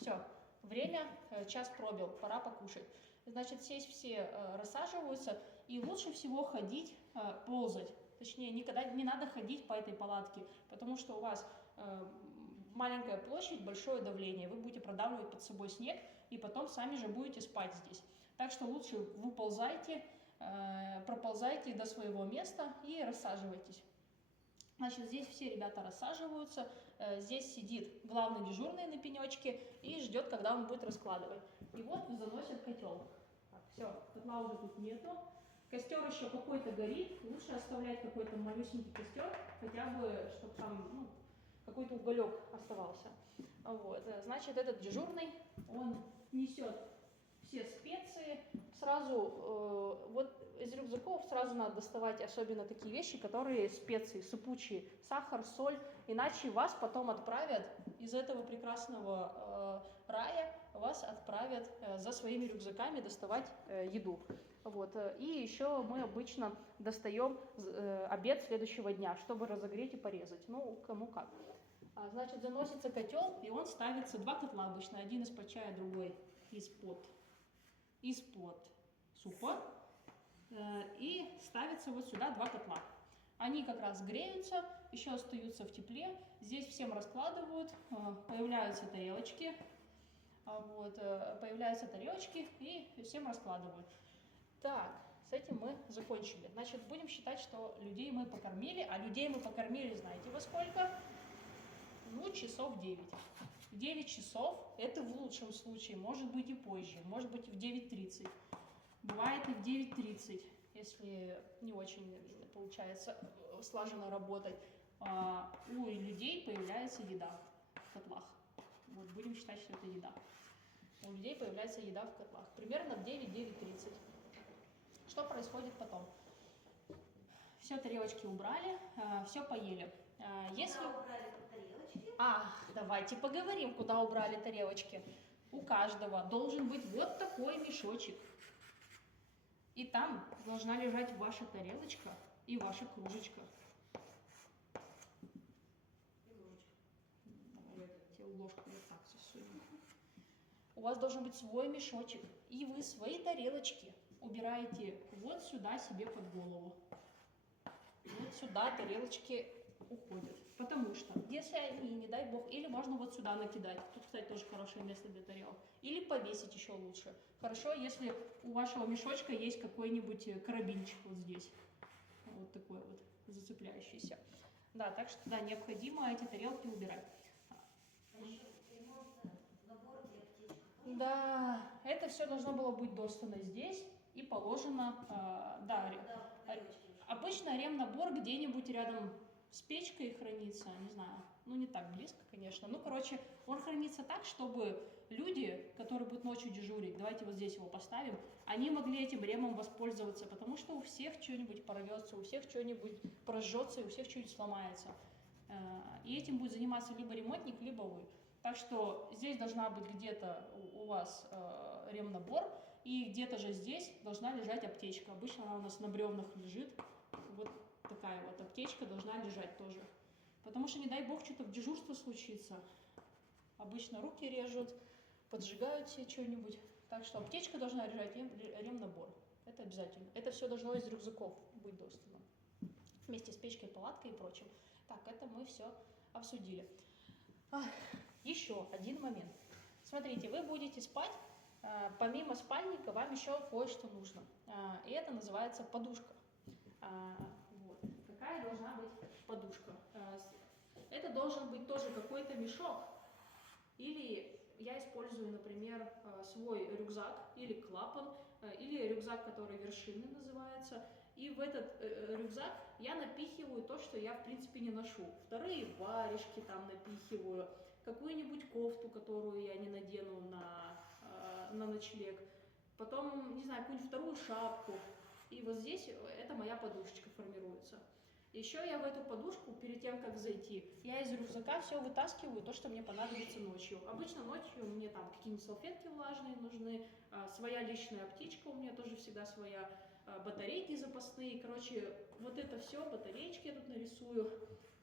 все, время, час пробил, пора покушать. Значит, здесь все рассаживаются, и лучше всего ходить, ползать. Точнее, никогда не надо ходить по этой палатке, потому что у вас маленькая площадь, большое давление. Вы будете продавливать под собой снег, и потом сами же будете спать здесь. Так что лучше выползайте, проползайте до своего места и рассаживайтесь. Значит, здесь все ребята рассаживаются, здесь сидит главный дежурный на пенечке и ждет, когда он будет раскладывать. И вот заносят котел. Так, все, котла уже тут нету. Костер еще какой-то горит, лучше оставлять какой-то малюсенький костер, хотя бы, чтобы там какой-то уголек оставался. Вот. Значит, этот дежурный, он несет все специи. Сразу вот из рюкзаков сразу надо доставать особенно такие вещи, которые специи, сыпучие, сахар, соль, иначе вас потом отправят из этого прекрасного рая, вас отправят за своими рюкзаками доставать еду. Вот. И еще мы обычно достаем обед следующего дня, чтобы разогреть и порезать. Ну, кому как. Значит, заносится котел, и он ставится, два котла обычно, один из-под чая, другой из-под супа. И ставится вот сюда два котла. Они как раз греются, еще остаются в тепле. Здесь всем раскладывают, появляются тарелочки. Вот, появляются тарелочки и всем раскладывают. Так, с этим мы закончили. Значит, будем считать, что людей мы покормили, а людей мы покормили, знаете, во сколько? Ну, часов 9. 9 часов, это в лучшем случае, может быть и позже, может быть и в 9:30. Бывает и в 9:30, если не очень получается слаженно работать. У людей появляется еда в котлах. Вот, будем считать, что это еда. У людей появляется еда в котлах. Примерно в 9-9:30. Что происходит потом? Все, тарелочки убрали, все поели. Если... Куда убрали тарелочки? Давайте поговорим, куда убрали тарелочки. У каждого должен быть вот такой мешочек. И там должна лежать ваша тарелочка и ваша кружечка. Ложку вот так засунем. У вас должен быть свой мешочек, и вы свои тарелочки убираете вот сюда себе под голову. Вот сюда тарелочки уходят. Потому что, если они, не дай бог, или можно вот сюда накидать. Тут, кстати, тоже хорошее место для тарелок. Или повесить еще лучше. Хорошо, если у вашего мешочка есть какой-нибудь карабинчик вот здесь. Вот такой вот, зацепляющийся. Да, так что, да, необходимо эти тарелки убирать. Да, это все должно было быть достано здесь и положено, обычно ремнабор где-нибудь рядом с печкой хранится, не знаю, ну не так близко, конечно. Ну, короче, он хранится так, чтобы люди, которые будут ночью дежурить, давайте вот здесь его поставим, они могли этим ремом воспользоваться, потому что у всех что-нибудь порвется, у всех что-нибудь прожжется, и у всех что-нибудь сломается. И этим будет заниматься либо ремонтник, либо вы. Так что здесь должна быть где-то у вас ремнабор, и где-то же здесь должна лежать аптечка. Обычно она у нас на бревнах лежит. Вот такая вот аптечка должна лежать тоже. Потому что, не дай бог, что-то в дежурство случится. Обычно руки режут, поджигают себе что-нибудь. Так что аптечка должна лежать, ремнабор. Это обязательно. Это все должно из рюкзаков быть доступно. Вместе с печкой, палаткой и прочим. Так, это мы все обсудили. Еще один момент. Смотрите, вы будете спать помимо спальника вам еще кое-что нужно. И это называется подушка. Вот. Какая должна быть подушка? Это должен быть тоже какой-то мешок. Или я использую, например, свой рюкзак или клапан, или рюкзак, который вершины называется. И в этот рюкзак я напихиваю то, что я в принципе не ношу. Вторые варежки там напихиваю, какую-нибудь кофту, которую я не надену на ночлег. Потом, не знаю, какую-нибудь вторую шапку. И вот здесь это моя подушечка формируется. Еще я в эту подушку, перед тем, как зайти, я из рюкзака все вытаскиваю, то, что мне понадобится ночью. Обычно ночью мне там какие-нибудь салфетки влажные нужны, своя личная аптечка у меня тоже всегда своя, батарейки запасные. Короче, вот это все, батареечки я тут нарисую.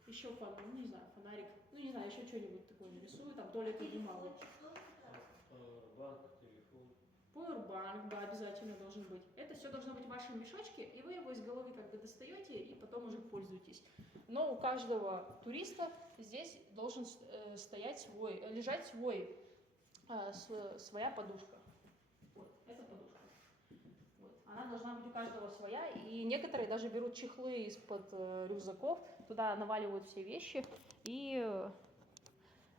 Еще, ну не знаю, фонарик, ну не знаю, еще что-нибудь такое нарисую, там туалетную бумагу. Банк, телефон. Powerbank, да, обязательно должен быть. Это все должно быть в вашем мешочке, и вы его из головы как бы достаете и потом уже пользуетесь. Но у каждого туриста здесь должен лежать своя подушка. Вот, это подушка. Вот. Она должна быть у каждого своя, и некоторые даже берут чехлы из-под рюкзаков, туда наваливают все вещи, и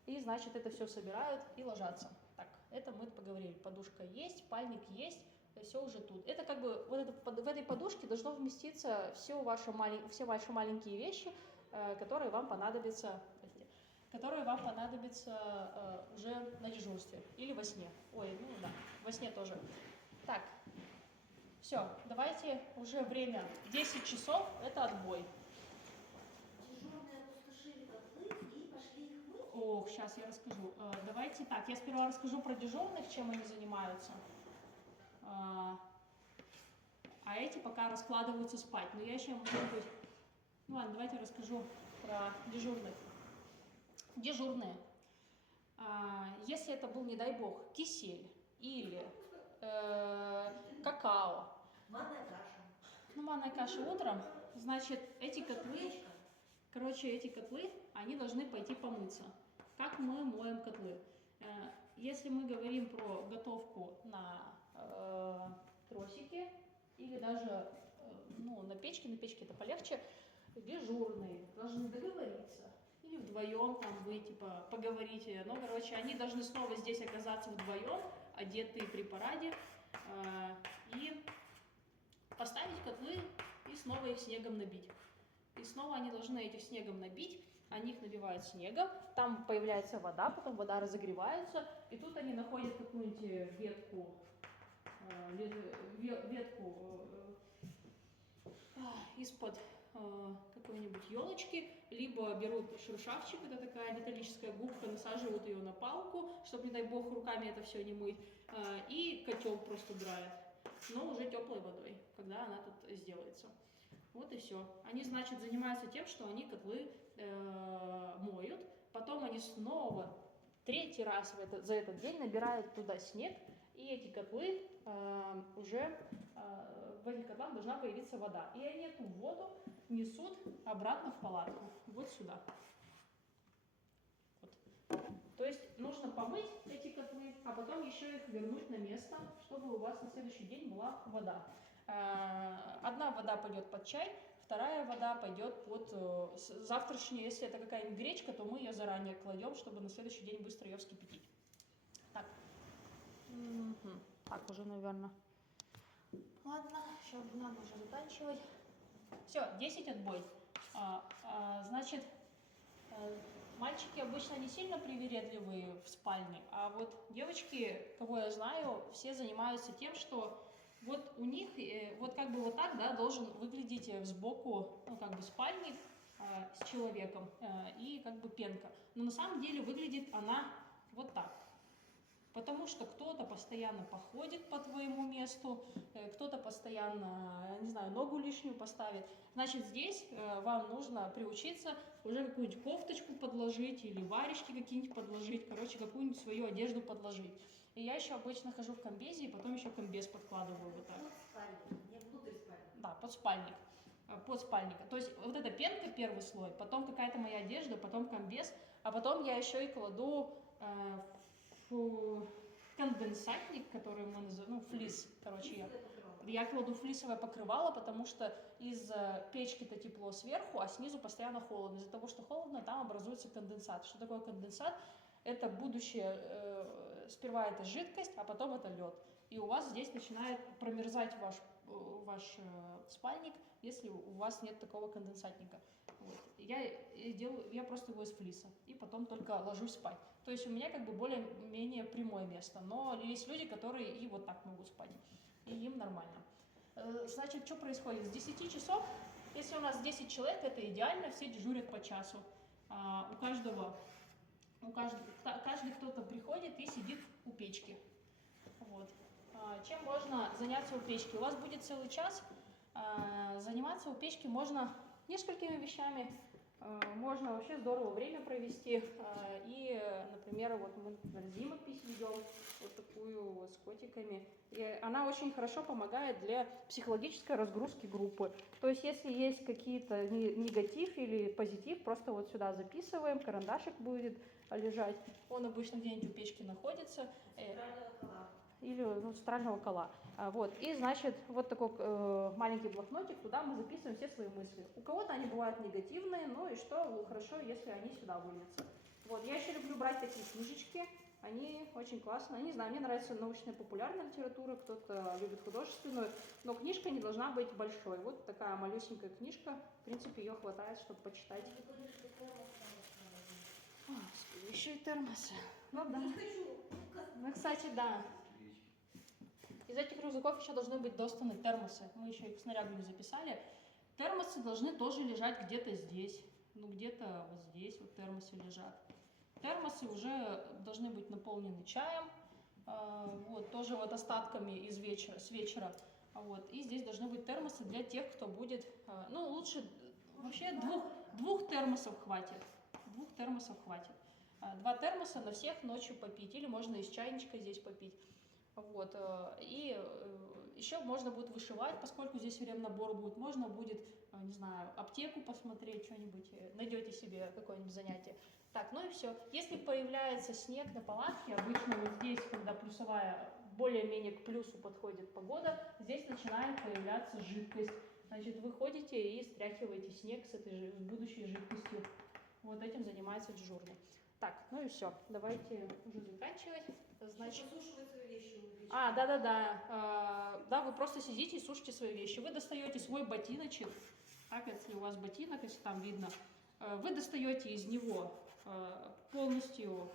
значит, это все собирают и ложатся. Так, это мы поговорили. Подушка есть, спальник есть, все уже тут. Это как бы в этой подушке должно вместиться все ваши маленькие вещи, которые вам понадобятся уже на дежурстве или во сне. Ой, ну да, во сне тоже. Так, все, давайте уже время 10 часов, это отбой. Дежурные опустошили котлы и пошли их мыть. Ох, сейчас я расскажу. Давайте так, я сперва расскажу про дежурных, чем они занимаются. А эти пока раскладываются спать. Но я еще, может быть... Ну ладно, давайте расскажу про дежурных. Дежурные. Если это был, не дай бог, кисель или какао. Манная каша. Ну, манная каша утром, значит, эти котлы, они должны пойти помыться. Как мы моем котлы? Если мы говорим про готовку на тросике или даже на печке это полегче, дежурные должны договориться или вдвоем там вы типа поговорите. Ну, короче, они должны снова здесь оказаться вдвоем, одетые при параде, и поставить котлы и снова их снегом набить. И снова они должны этих снегом набить, они их набивают снегом, там появляется вода, потом вода разогревается, и тут они находят какую-нибудь ветку из-под какой-нибудь елочки, либо берут шершавчик, это такая металлическая губка, насаживают ее на палку, чтобы, не дай бог, руками это все не мыть, и котел просто драят, но уже теплой водой, когда она тут сделается. Вот и все. Они, значит, занимаются тем, что они котлы моют, потом они снова третий раз за этот день набирают туда снег, и эти котлы уже в этих котлах должна появиться вода. И они эту воду несут обратно в палатку, вот сюда. Вот. То есть нужно помыть эти котлы, а потом еще их вернуть на место, чтобы у вас на следующий день была вода. Одна вода пойдет под чай, вторая вода пойдет под завтрашнюю. Если это какая-нибудь гречка, то мы ее заранее кладем, чтобы на следующий день быстро ее вскипятить. Так. Так уже, наверное. Ладно, еще надо уже заканчивать. Все, 10 отбой. Значит, мальчики обычно не сильно привередливые в спальне, а вот девочки, кого я знаю, все занимаются тем, что вот у них вот как бы вот так, да, должен выглядеть сбоку, ну, как бы спальник с человеком и как бы пенка. Но на самом деле выглядит она вот так. Потому что кто-то постоянно походит по твоему месту, кто-то постоянно, не знаю, ногу лишнюю поставит. Значит, здесь вам нужно приучиться уже какую-нибудь кофточку подложить или варежки какие-нибудь подложить, короче, какую-нибудь свою одежду подложить. И я еще обычно хожу в комбезе, и потом еще комбез подкладываю вот так. Под спальник, не внутрь спальника. Да, под спальник. Под спальника. То есть вот эта пенка первый слой, потом какая-то моя одежда, потом комбез, а потом я еще и кладу конденсатник, который мы называем, ну, флис, короче, Флисовое покрывало. я кладу флисовое покрывало, потому что из печки-то тепло сверху, а снизу постоянно холодно. Из-за того, что холодно, там образуется конденсат. Что такое конденсат? Это будущее, сперва это жидкость, а потом это лед. И у вас здесь начинает промерзать ваш спальник, если у вас нет такого конденсатника. Вот. Я просто его из флиса, и потом только ложусь спать. То есть у меня как бы более-менее прямое место, но есть люди, которые и вот так могут спать, и им нормально. Значит, что происходит? С 10 часов, если у нас 10 человек, это идеально, все дежурят по часу. Каждый кто-то приходит и сидит у печки. Вот. Чем можно заняться у печки? У вас будет целый час. Заниматься у печки можно несколькими вещами. Можно вообще здорово время провести. И, например, вот мы, например, зимопись ведем, вот такую вот с котиками. И она очень хорошо помогает для психологической разгрузки группы. То есть, если есть какие-то негатив или позитив, просто вот сюда записываем, карандашик будет лежать. Он обычно где-нибудь у печки находится. Центрального кола. Или центрального кола. Вот. И, значит, вот такой маленький блокнотик, туда мы записываем все свои мысли. У кого-то они бывают негативные, ну и что хорошо, если они сюда выльются. Вот. Я еще люблю брать такие книжечки, они очень классные. Не знаю, мне нравится научная популярная литература, кто-то любит художественную, но книжка не должна быть большой. Вот такая малюсенькая книжка, в принципе, ее хватает, чтобы почитать. Еще и термосы. Ну да. Не хочу. Ну, кстати, да. Из этих рюкзаков еще должны быть достаны термосы. Мы еще их в снарягу не записали. Термосы должны тоже лежать где-то здесь. Ну, где-то вот здесь вот термосы лежат. Термосы уже должны быть наполнены чаем. Вот, тоже вот остатками с вечера. Вот. И здесь должны быть термосы для тех, кто будет... Ну, лучше вообще двух термосов хватит. 2 термосов хватит. 2 термоса на всех ночью попить. Или можно из чайничка здесь попить. Вот. И еще можно будет вышивать, поскольку здесь ремнабор будет. Можно будет, не знаю, аптеку посмотреть, что-нибудь, найдете себе какое-нибудь занятие. Так, ну и все. Если появляется снег на палатке, обычно вот здесь, когда плюсовая, более-менее к плюсу подходит погода, здесь начинает появляться жидкость. Значит, вы ходите и стряхиваете снег с этой будущей жидкостью. Вот этим занимается дежурный. Так, ну и все. Давайте уже заканчивать. Значит, Засушивать свои вещи у печки. Да, вы просто сидите и сушите свои вещи. Вы достаете свой ботиночек, так, если у вас ботинок, если там видно, вы достаете из него полностью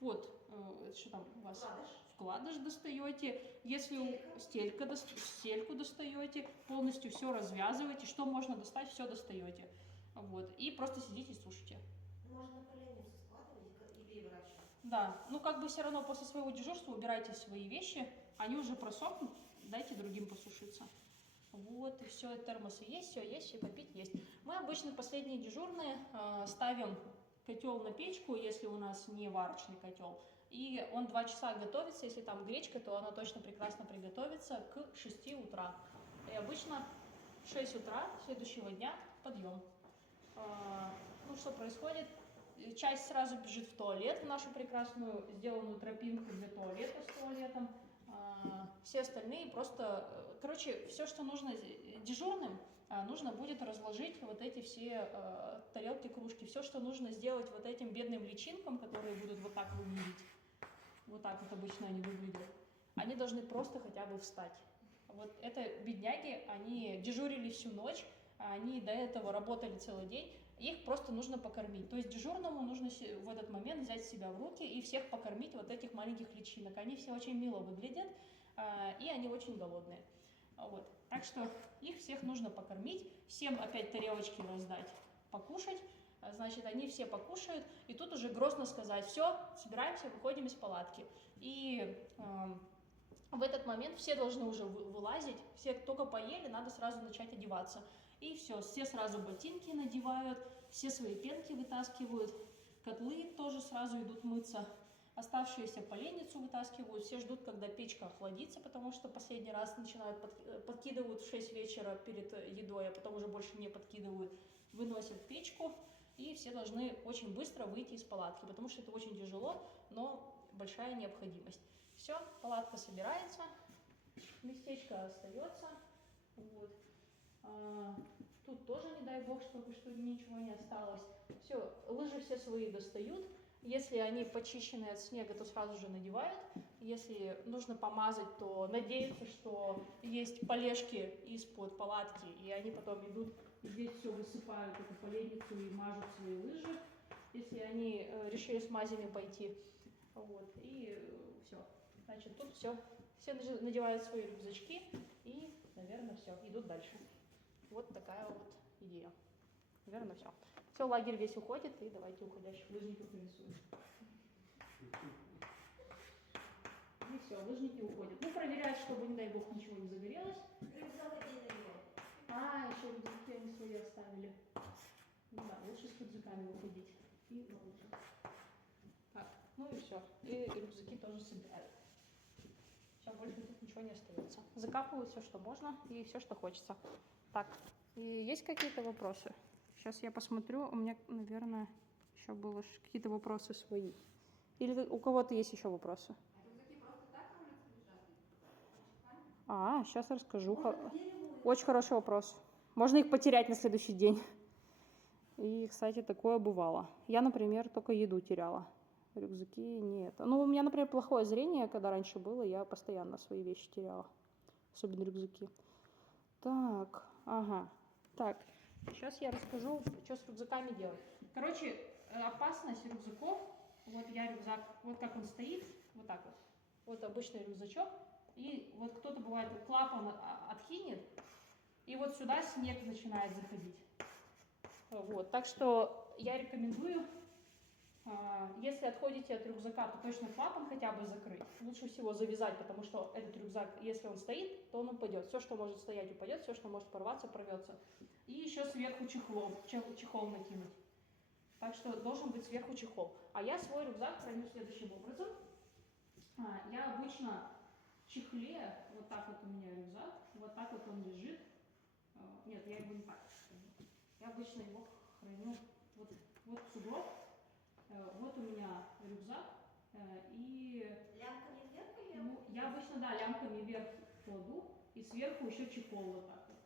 что там у вас? Вкладыш достаете, если стельку достаете, полностью все развязываете, что можно достать, все достаете. Вот, и просто сидите и сушите. Можно на поленницу складывать и переворачивать. Да, ну как бы все равно после своего дежурства убирайте свои вещи, они уже просохнут, дайте другим посушиться. Вот, и все, термосы есть, все попить есть. Мы обычно последние дежурные ставим котел на печку, если у нас не варочный котел, и он 2 часа готовится, если там гречка, то она точно прекрасно приготовится к 6 утра. И обычно в 6 утра следующего дня подъем. Ну, что происходит? Часть сразу бежит в туалет, в нашу прекрасную сделанную тропинку для туалета с туалетом. Все остальные просто... Короче, все, что нужно дежурным, нужно будет разложить вот эти все тарелки, кружки. Все, что нужно сделать вот этим бедным личинкам, которые будут вот так выглядеть. Вот так вот обычно они выглядят. Они должны просто хотя бы встать. Вот это бедняги, они дежурили всю ночь, они до этого работали целый день. Их просто нужно покормить. То есть дежурному нужно в этот момент взять себя в руки и всех покормить вот этих маленьких личинок. Они все очень мило выглядят, и они очень голодные. Вот. Так что их всех нужно покормить, всем опять тарелочки раздать, покушать. Значит, они все покушают, и тут уже грозно сказать: все, собираемся, выходим из палатки. И в этот момент все должны уже вылазить, все только поели, надо сразу начать одеваться. И все сразу ботинки надевают, все свои пенки вытаскивают, котлы тоже сразу идут мыться, оставшиеся поленницу вытаскивают, все ждут, когда печка охладится, потому что последний раз начинают подкидывают в 6 вечера перед едой, а потом уже больше не подкидывают, выносят печку, и все должны очень быстро выйти из палатки, потому что это очень тяжело, но большая необходимость. Все, палатка собирается, местечко остается. Вот. Тут тоже, не дай бог, чтобы ничего не осталось. Все, лыжи все свои достают. Если они почищены от снега, то сразу же надевают. Если нужно помазать, то надеются, что есть полежки из-под палатки, и они потом идут, здесь все высыпают, эту поленницу, и мажут свои лыжи, если они решили с мазями пойти. Вот, и все. Значит, тут все надевают свои рюкзачки и, наверное, все, идут дальше. Вот такая вот идея. Наверное, все. Все, лагерь весь уходит, и давайте уходящих лыжников нарисуем. И все, лыжники уходят. Ну, проверяют, чтобы, не дай бог, ничего не загорелось. Рюкзак отдельно берем. Еще рюкзаки они свои оставили. Ну да, лучше с рюкзаками выходить. И на лыжи. Так, ну и все. И рюкзаки тоже собирают. Все, больше тут ничего не остается. Закапывают все, что можно, и все, что хочется. Так, и есть какие-то вопросы? Сейчас я посмотрю, у меня, наверное, еще было какие-то вопросы свои. Или у кого-то есть еще вопросы? Сейчас расскажу. Очень хороший вопрос. Можно их потерять на следующий день. И, кстати, такое бывало. Я, например, только еду теряла. Рюкзаки не это. Ну, у меня, например, плохое зрение, когда раньше было, я постоянно свои вещи теряла. Особенно рюкзаки. Так, Так, сейчас я расскажу, что с рюкзаками делать. Короче, опасность рюкзаков. Вот я рюкзак, вот как он стоит, вот так вот. Вот обычный рюкзачок. И вот кто-то, бывает, клапан откинет, и вот сюда снег начинает заходить. Вот, так что я рекомендую, если отходите от рюкзака, то точно клапан хотя бы закрыть. Лучше всего завязать, потому что этот рюкзак, если он стоит, то он упадет. Все, что может стоять, упадет, все, что может порваться, порвется. И еще сверху чехол накинуть. Так что должен быть сверху чехол. А я свой рюкзак храню следующим образом. Я обычно в чехле, вот так вот у меня рюкзак, вот так вот он лежит. Нет, я его не так храню. Я обычно его храню вот в сугроб. Вот у меня рюкзак. И Лямками вверх или? ну, я обычно, да, лямками вверх кладу. И сверху еще чехол вот так вот.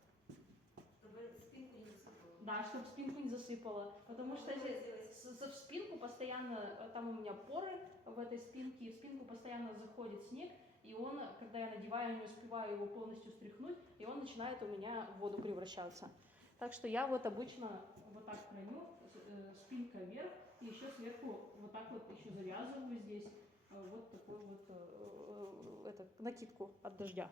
Чтобы спинку не засыпало. Да, чтобы спинку не засыпало. Потому что в спинку постоянно, там у меня поры в этой спинке, и в спинку постоянно заходит снег, и он, когда я надеваю, не успеваю его полностью стряхнуть, и он начинает у меня в воду превращаться. Так что я вот обычно вот так храню, спинка вверх, и еще сверху вот так вот еще завязываю здесь вот такую вот накидку от дождя.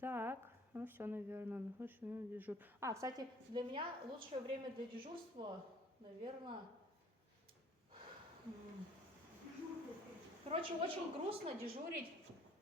Так, ну все, наверное, дежур. Кстати, для меня лучшее время для дежурства, наверное... Короче, очень грустно дежурить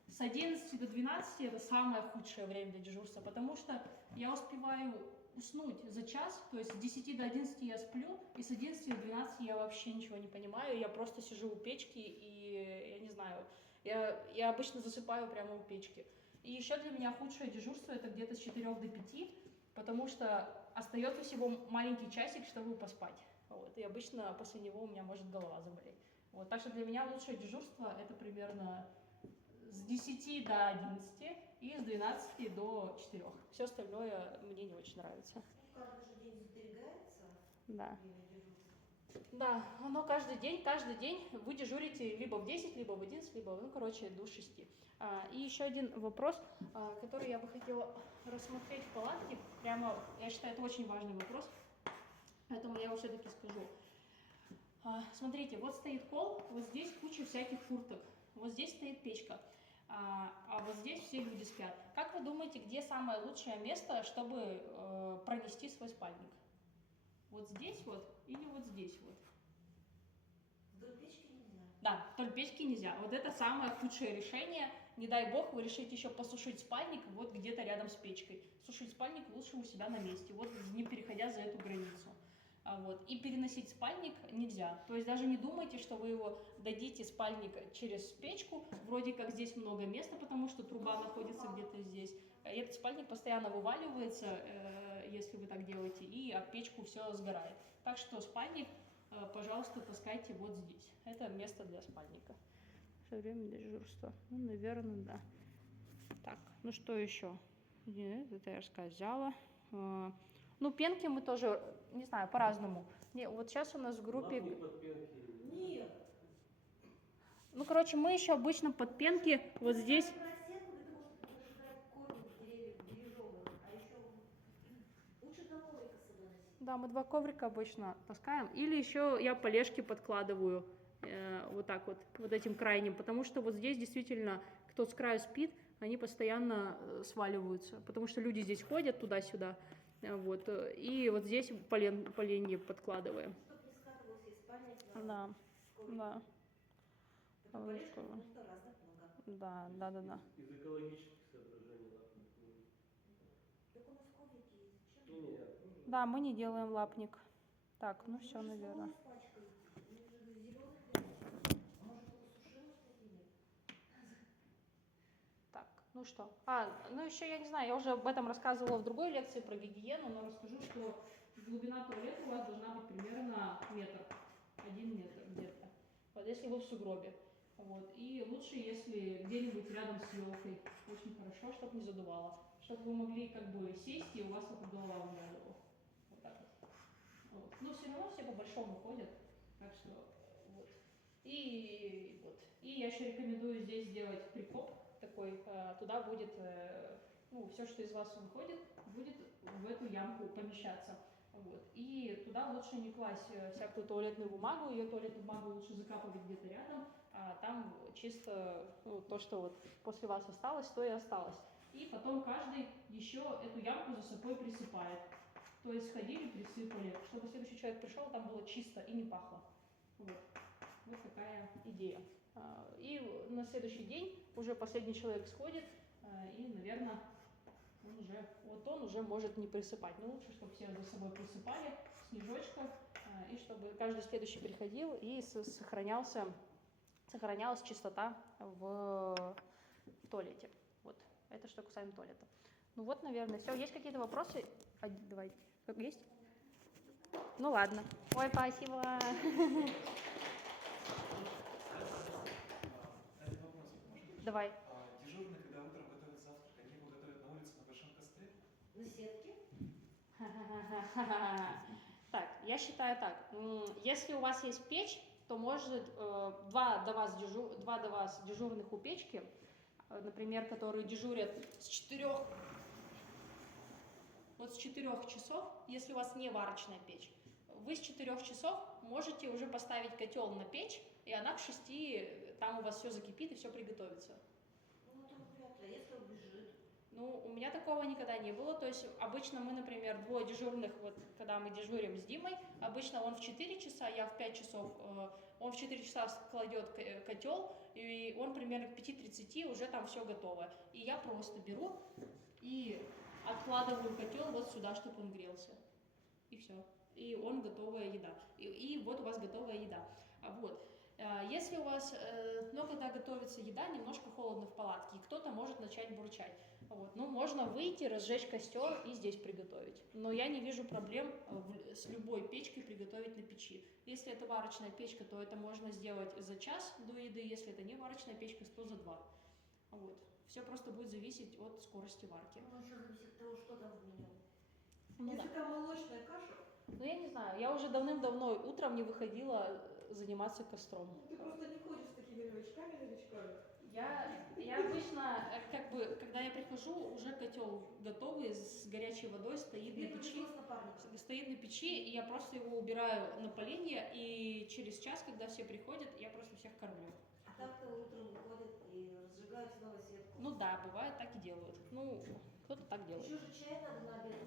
с 11 до 12, это самое худшее время для дежурства, потому что я успеваю уснуть за час, то есть с 10 до 11 я сплю, и с 11 до 12 я вообще ничего не понимаю, я просто сижу у печки, и я не знаю, я обычно засыпаю прямо у печки. И еще для меня худшее дежурство это где-то с 4 до 5, потому что остается всего маленький часик, чтобы поспать. Вот, и обычно после него у меня может голова заболеть. Вот, так что для меня лучшее дежурство это примерно с 10 до 11 и с 12 до 4. Все остальное мне не очень нравится. Каждый же день сберегается. Да. Время дежурства. Да, оно каждый день вы дежурите либо в 10, либо в 11, либо, до 6. И еще один вопрос, который я бы хотела рассмотреть в палатке. Прямо, я считаю, это очень важный вопрос, поэтому я его все-таки скажу. Смотрите, вот стоит кол, вот здесь куча всяких курток, вот здесь стоит печка, а вот здесь все люди спят. Как вы думаете, где самое лучшее место, чтобы пронести свой спальник? Вот здесь вот или вот здесь вот? Вдоль печки нельзя. Да, вдоль печки нельзя. Вот это самое худшее решение. Не дай бог, вы решите еще посушить спальник вот где-то рядом с печкой. Сушить спальник лучше у себя на месте, вот не переходя за эту границу. И переносить спальник нельзя. То есть даже не думайте, что вы его дадите спальник через печку. Вроде как здесь много места, потому что труба находится где-то здесь. И этот спальник постоянно вываливается, если вы так делаете, и об печку все сгорает. Так что спальник, пожалуйста, таскайте вот здесь. Это место для спальника. со временем дежурства. Ну, наверное, да. Так, ну что еще? Это я рассказала. Ну, пенки мы тоже, не знаю, по-разному. Вот сейчас у нас в группе... Лапник под пенки. Нет. Ну, короче, мы еще обычно под пенки вот здесь... Брать сетку для того, чтобы подождать корни деревьев бережовых, а еще лучше до коврика с собой носить. Да, мы 2 коврика обычно таскаем. Или еще я полежки подкладываю вот так вот этим крайним, потому что вот здесь действительно, кто с краю спит, они постоянно сваливаются, потому что люди здесь ходят туда-сюда, вот, и вот здесь поленье подкладываем. Чтобы не скатывался из спальни к нам. Да, да. Потому что пунктов разных много. Да. Из экологических соображений лапник не. Так у нас коврики есть. Зачем? Не, Да, мы не делаем лапник. Так, ну все, наверное. Так, ну что? Ну еще я не знаю, я уже об этом рассказывала в другой лекции про гигиену, но расскажу, что глубина туалета у вас должна быть примерно метр, 1 метр где-то. Вот если вы в сугробе. Вот. И лучше, если где-нибудь рядом с елкой. Очень хорошо, чтобы не задувало. Чтобы вы могли как бы сесть, и у вас только голова в голову. Вот так вот. Вот. Но все равно все по большому ходят. Так что вот. И я еще рекомендую здесь сделать прикоп такой. Туда будет, ну, все, что из вас выходит, будет в эту ямку помещаться. Вот. И туда лучше не класть всякую туалетную бумагу, ее туалетную бумагу лучше закапывать где-то рядом, а там чисто то, что вот после вас осталось, то и осталось. И потом каждый еще эту ямку за собой присыпает. То есть сходили, присыпали, чтобы следующий человек пришел, там было чисто и не пахло. Вот. Вот такая идея. И на следующий день уже последний человек сходит, и, наверное, он уже может не присыпать. Но лучше, чтобы все за собой присыпали снежочком, и чтобы каждый следующий приходил и сохранялась чистота в туалете. Вот. Это что касаемо туалета. Ну вот, наверное, все. Есть какие-то вопросы? Давайте. Есть? Ну ладно. Ой, спасибо. Один вопрос, можно? Давай. Дежурный, когда утром готовят завтрак, они его готовят на улице на большом костре? На сетке? Так, я считаю так. Если у вас есть печь, то может два до вас дежурных у печки, например, которые дежурят с 4 часов, если у вас не варочная печь, вы с 4 часов можете уже поставить котел на печь, и она к 6, там у вас все закипит и все приготовится. Ну, это вряд ли, если убежит. Ну, у меня такого никогда не было. То есть обычно мы, например, 2 дежурных, вот когда мы дежурим с Димой, обычно он в 4 часа, я в 5 часов, он в 4 часа кладет котел, и он примерно к 5:30 уже там все готово. И я просто беру и откладываю котел вот сюда, чтобы он грелся. И все. И он готовая еда. И вот у вас готовая еда. Вот. Если у вас, но когда готовится еда, немножко холодно в палатке, и кто-то может начать бурчать. Вот. Ну, можно выйти, разжечь костер и здесь приготовить. Но я не вижу проблем с любой печкой приготовить на печи. Если это варочная печка, то это можно сделать за час до еды. Если это не варочная печка, то за 2. Вот. Все просто будет зависеть от скорости варки. Ну, еще зависит от того, что там в меню. Ну, Если да. там молочная каша, Ну, я не знаю, я уже давным-давно утром не выходила заниматься костром. ты просто не ходишь с такими новичками. Я обычно, как бы, когда я прихожу, уже котел готовый, с горячей водой, стоит на печи, и я просто его убираю на поленье, и через час, когда все приходят, я просто всех кормлю. А так-то утром выходят и разжигают снова сетку. Ну да, бывает, так и делают. Ну, кто-то так делает. Еще же чай надо на обед.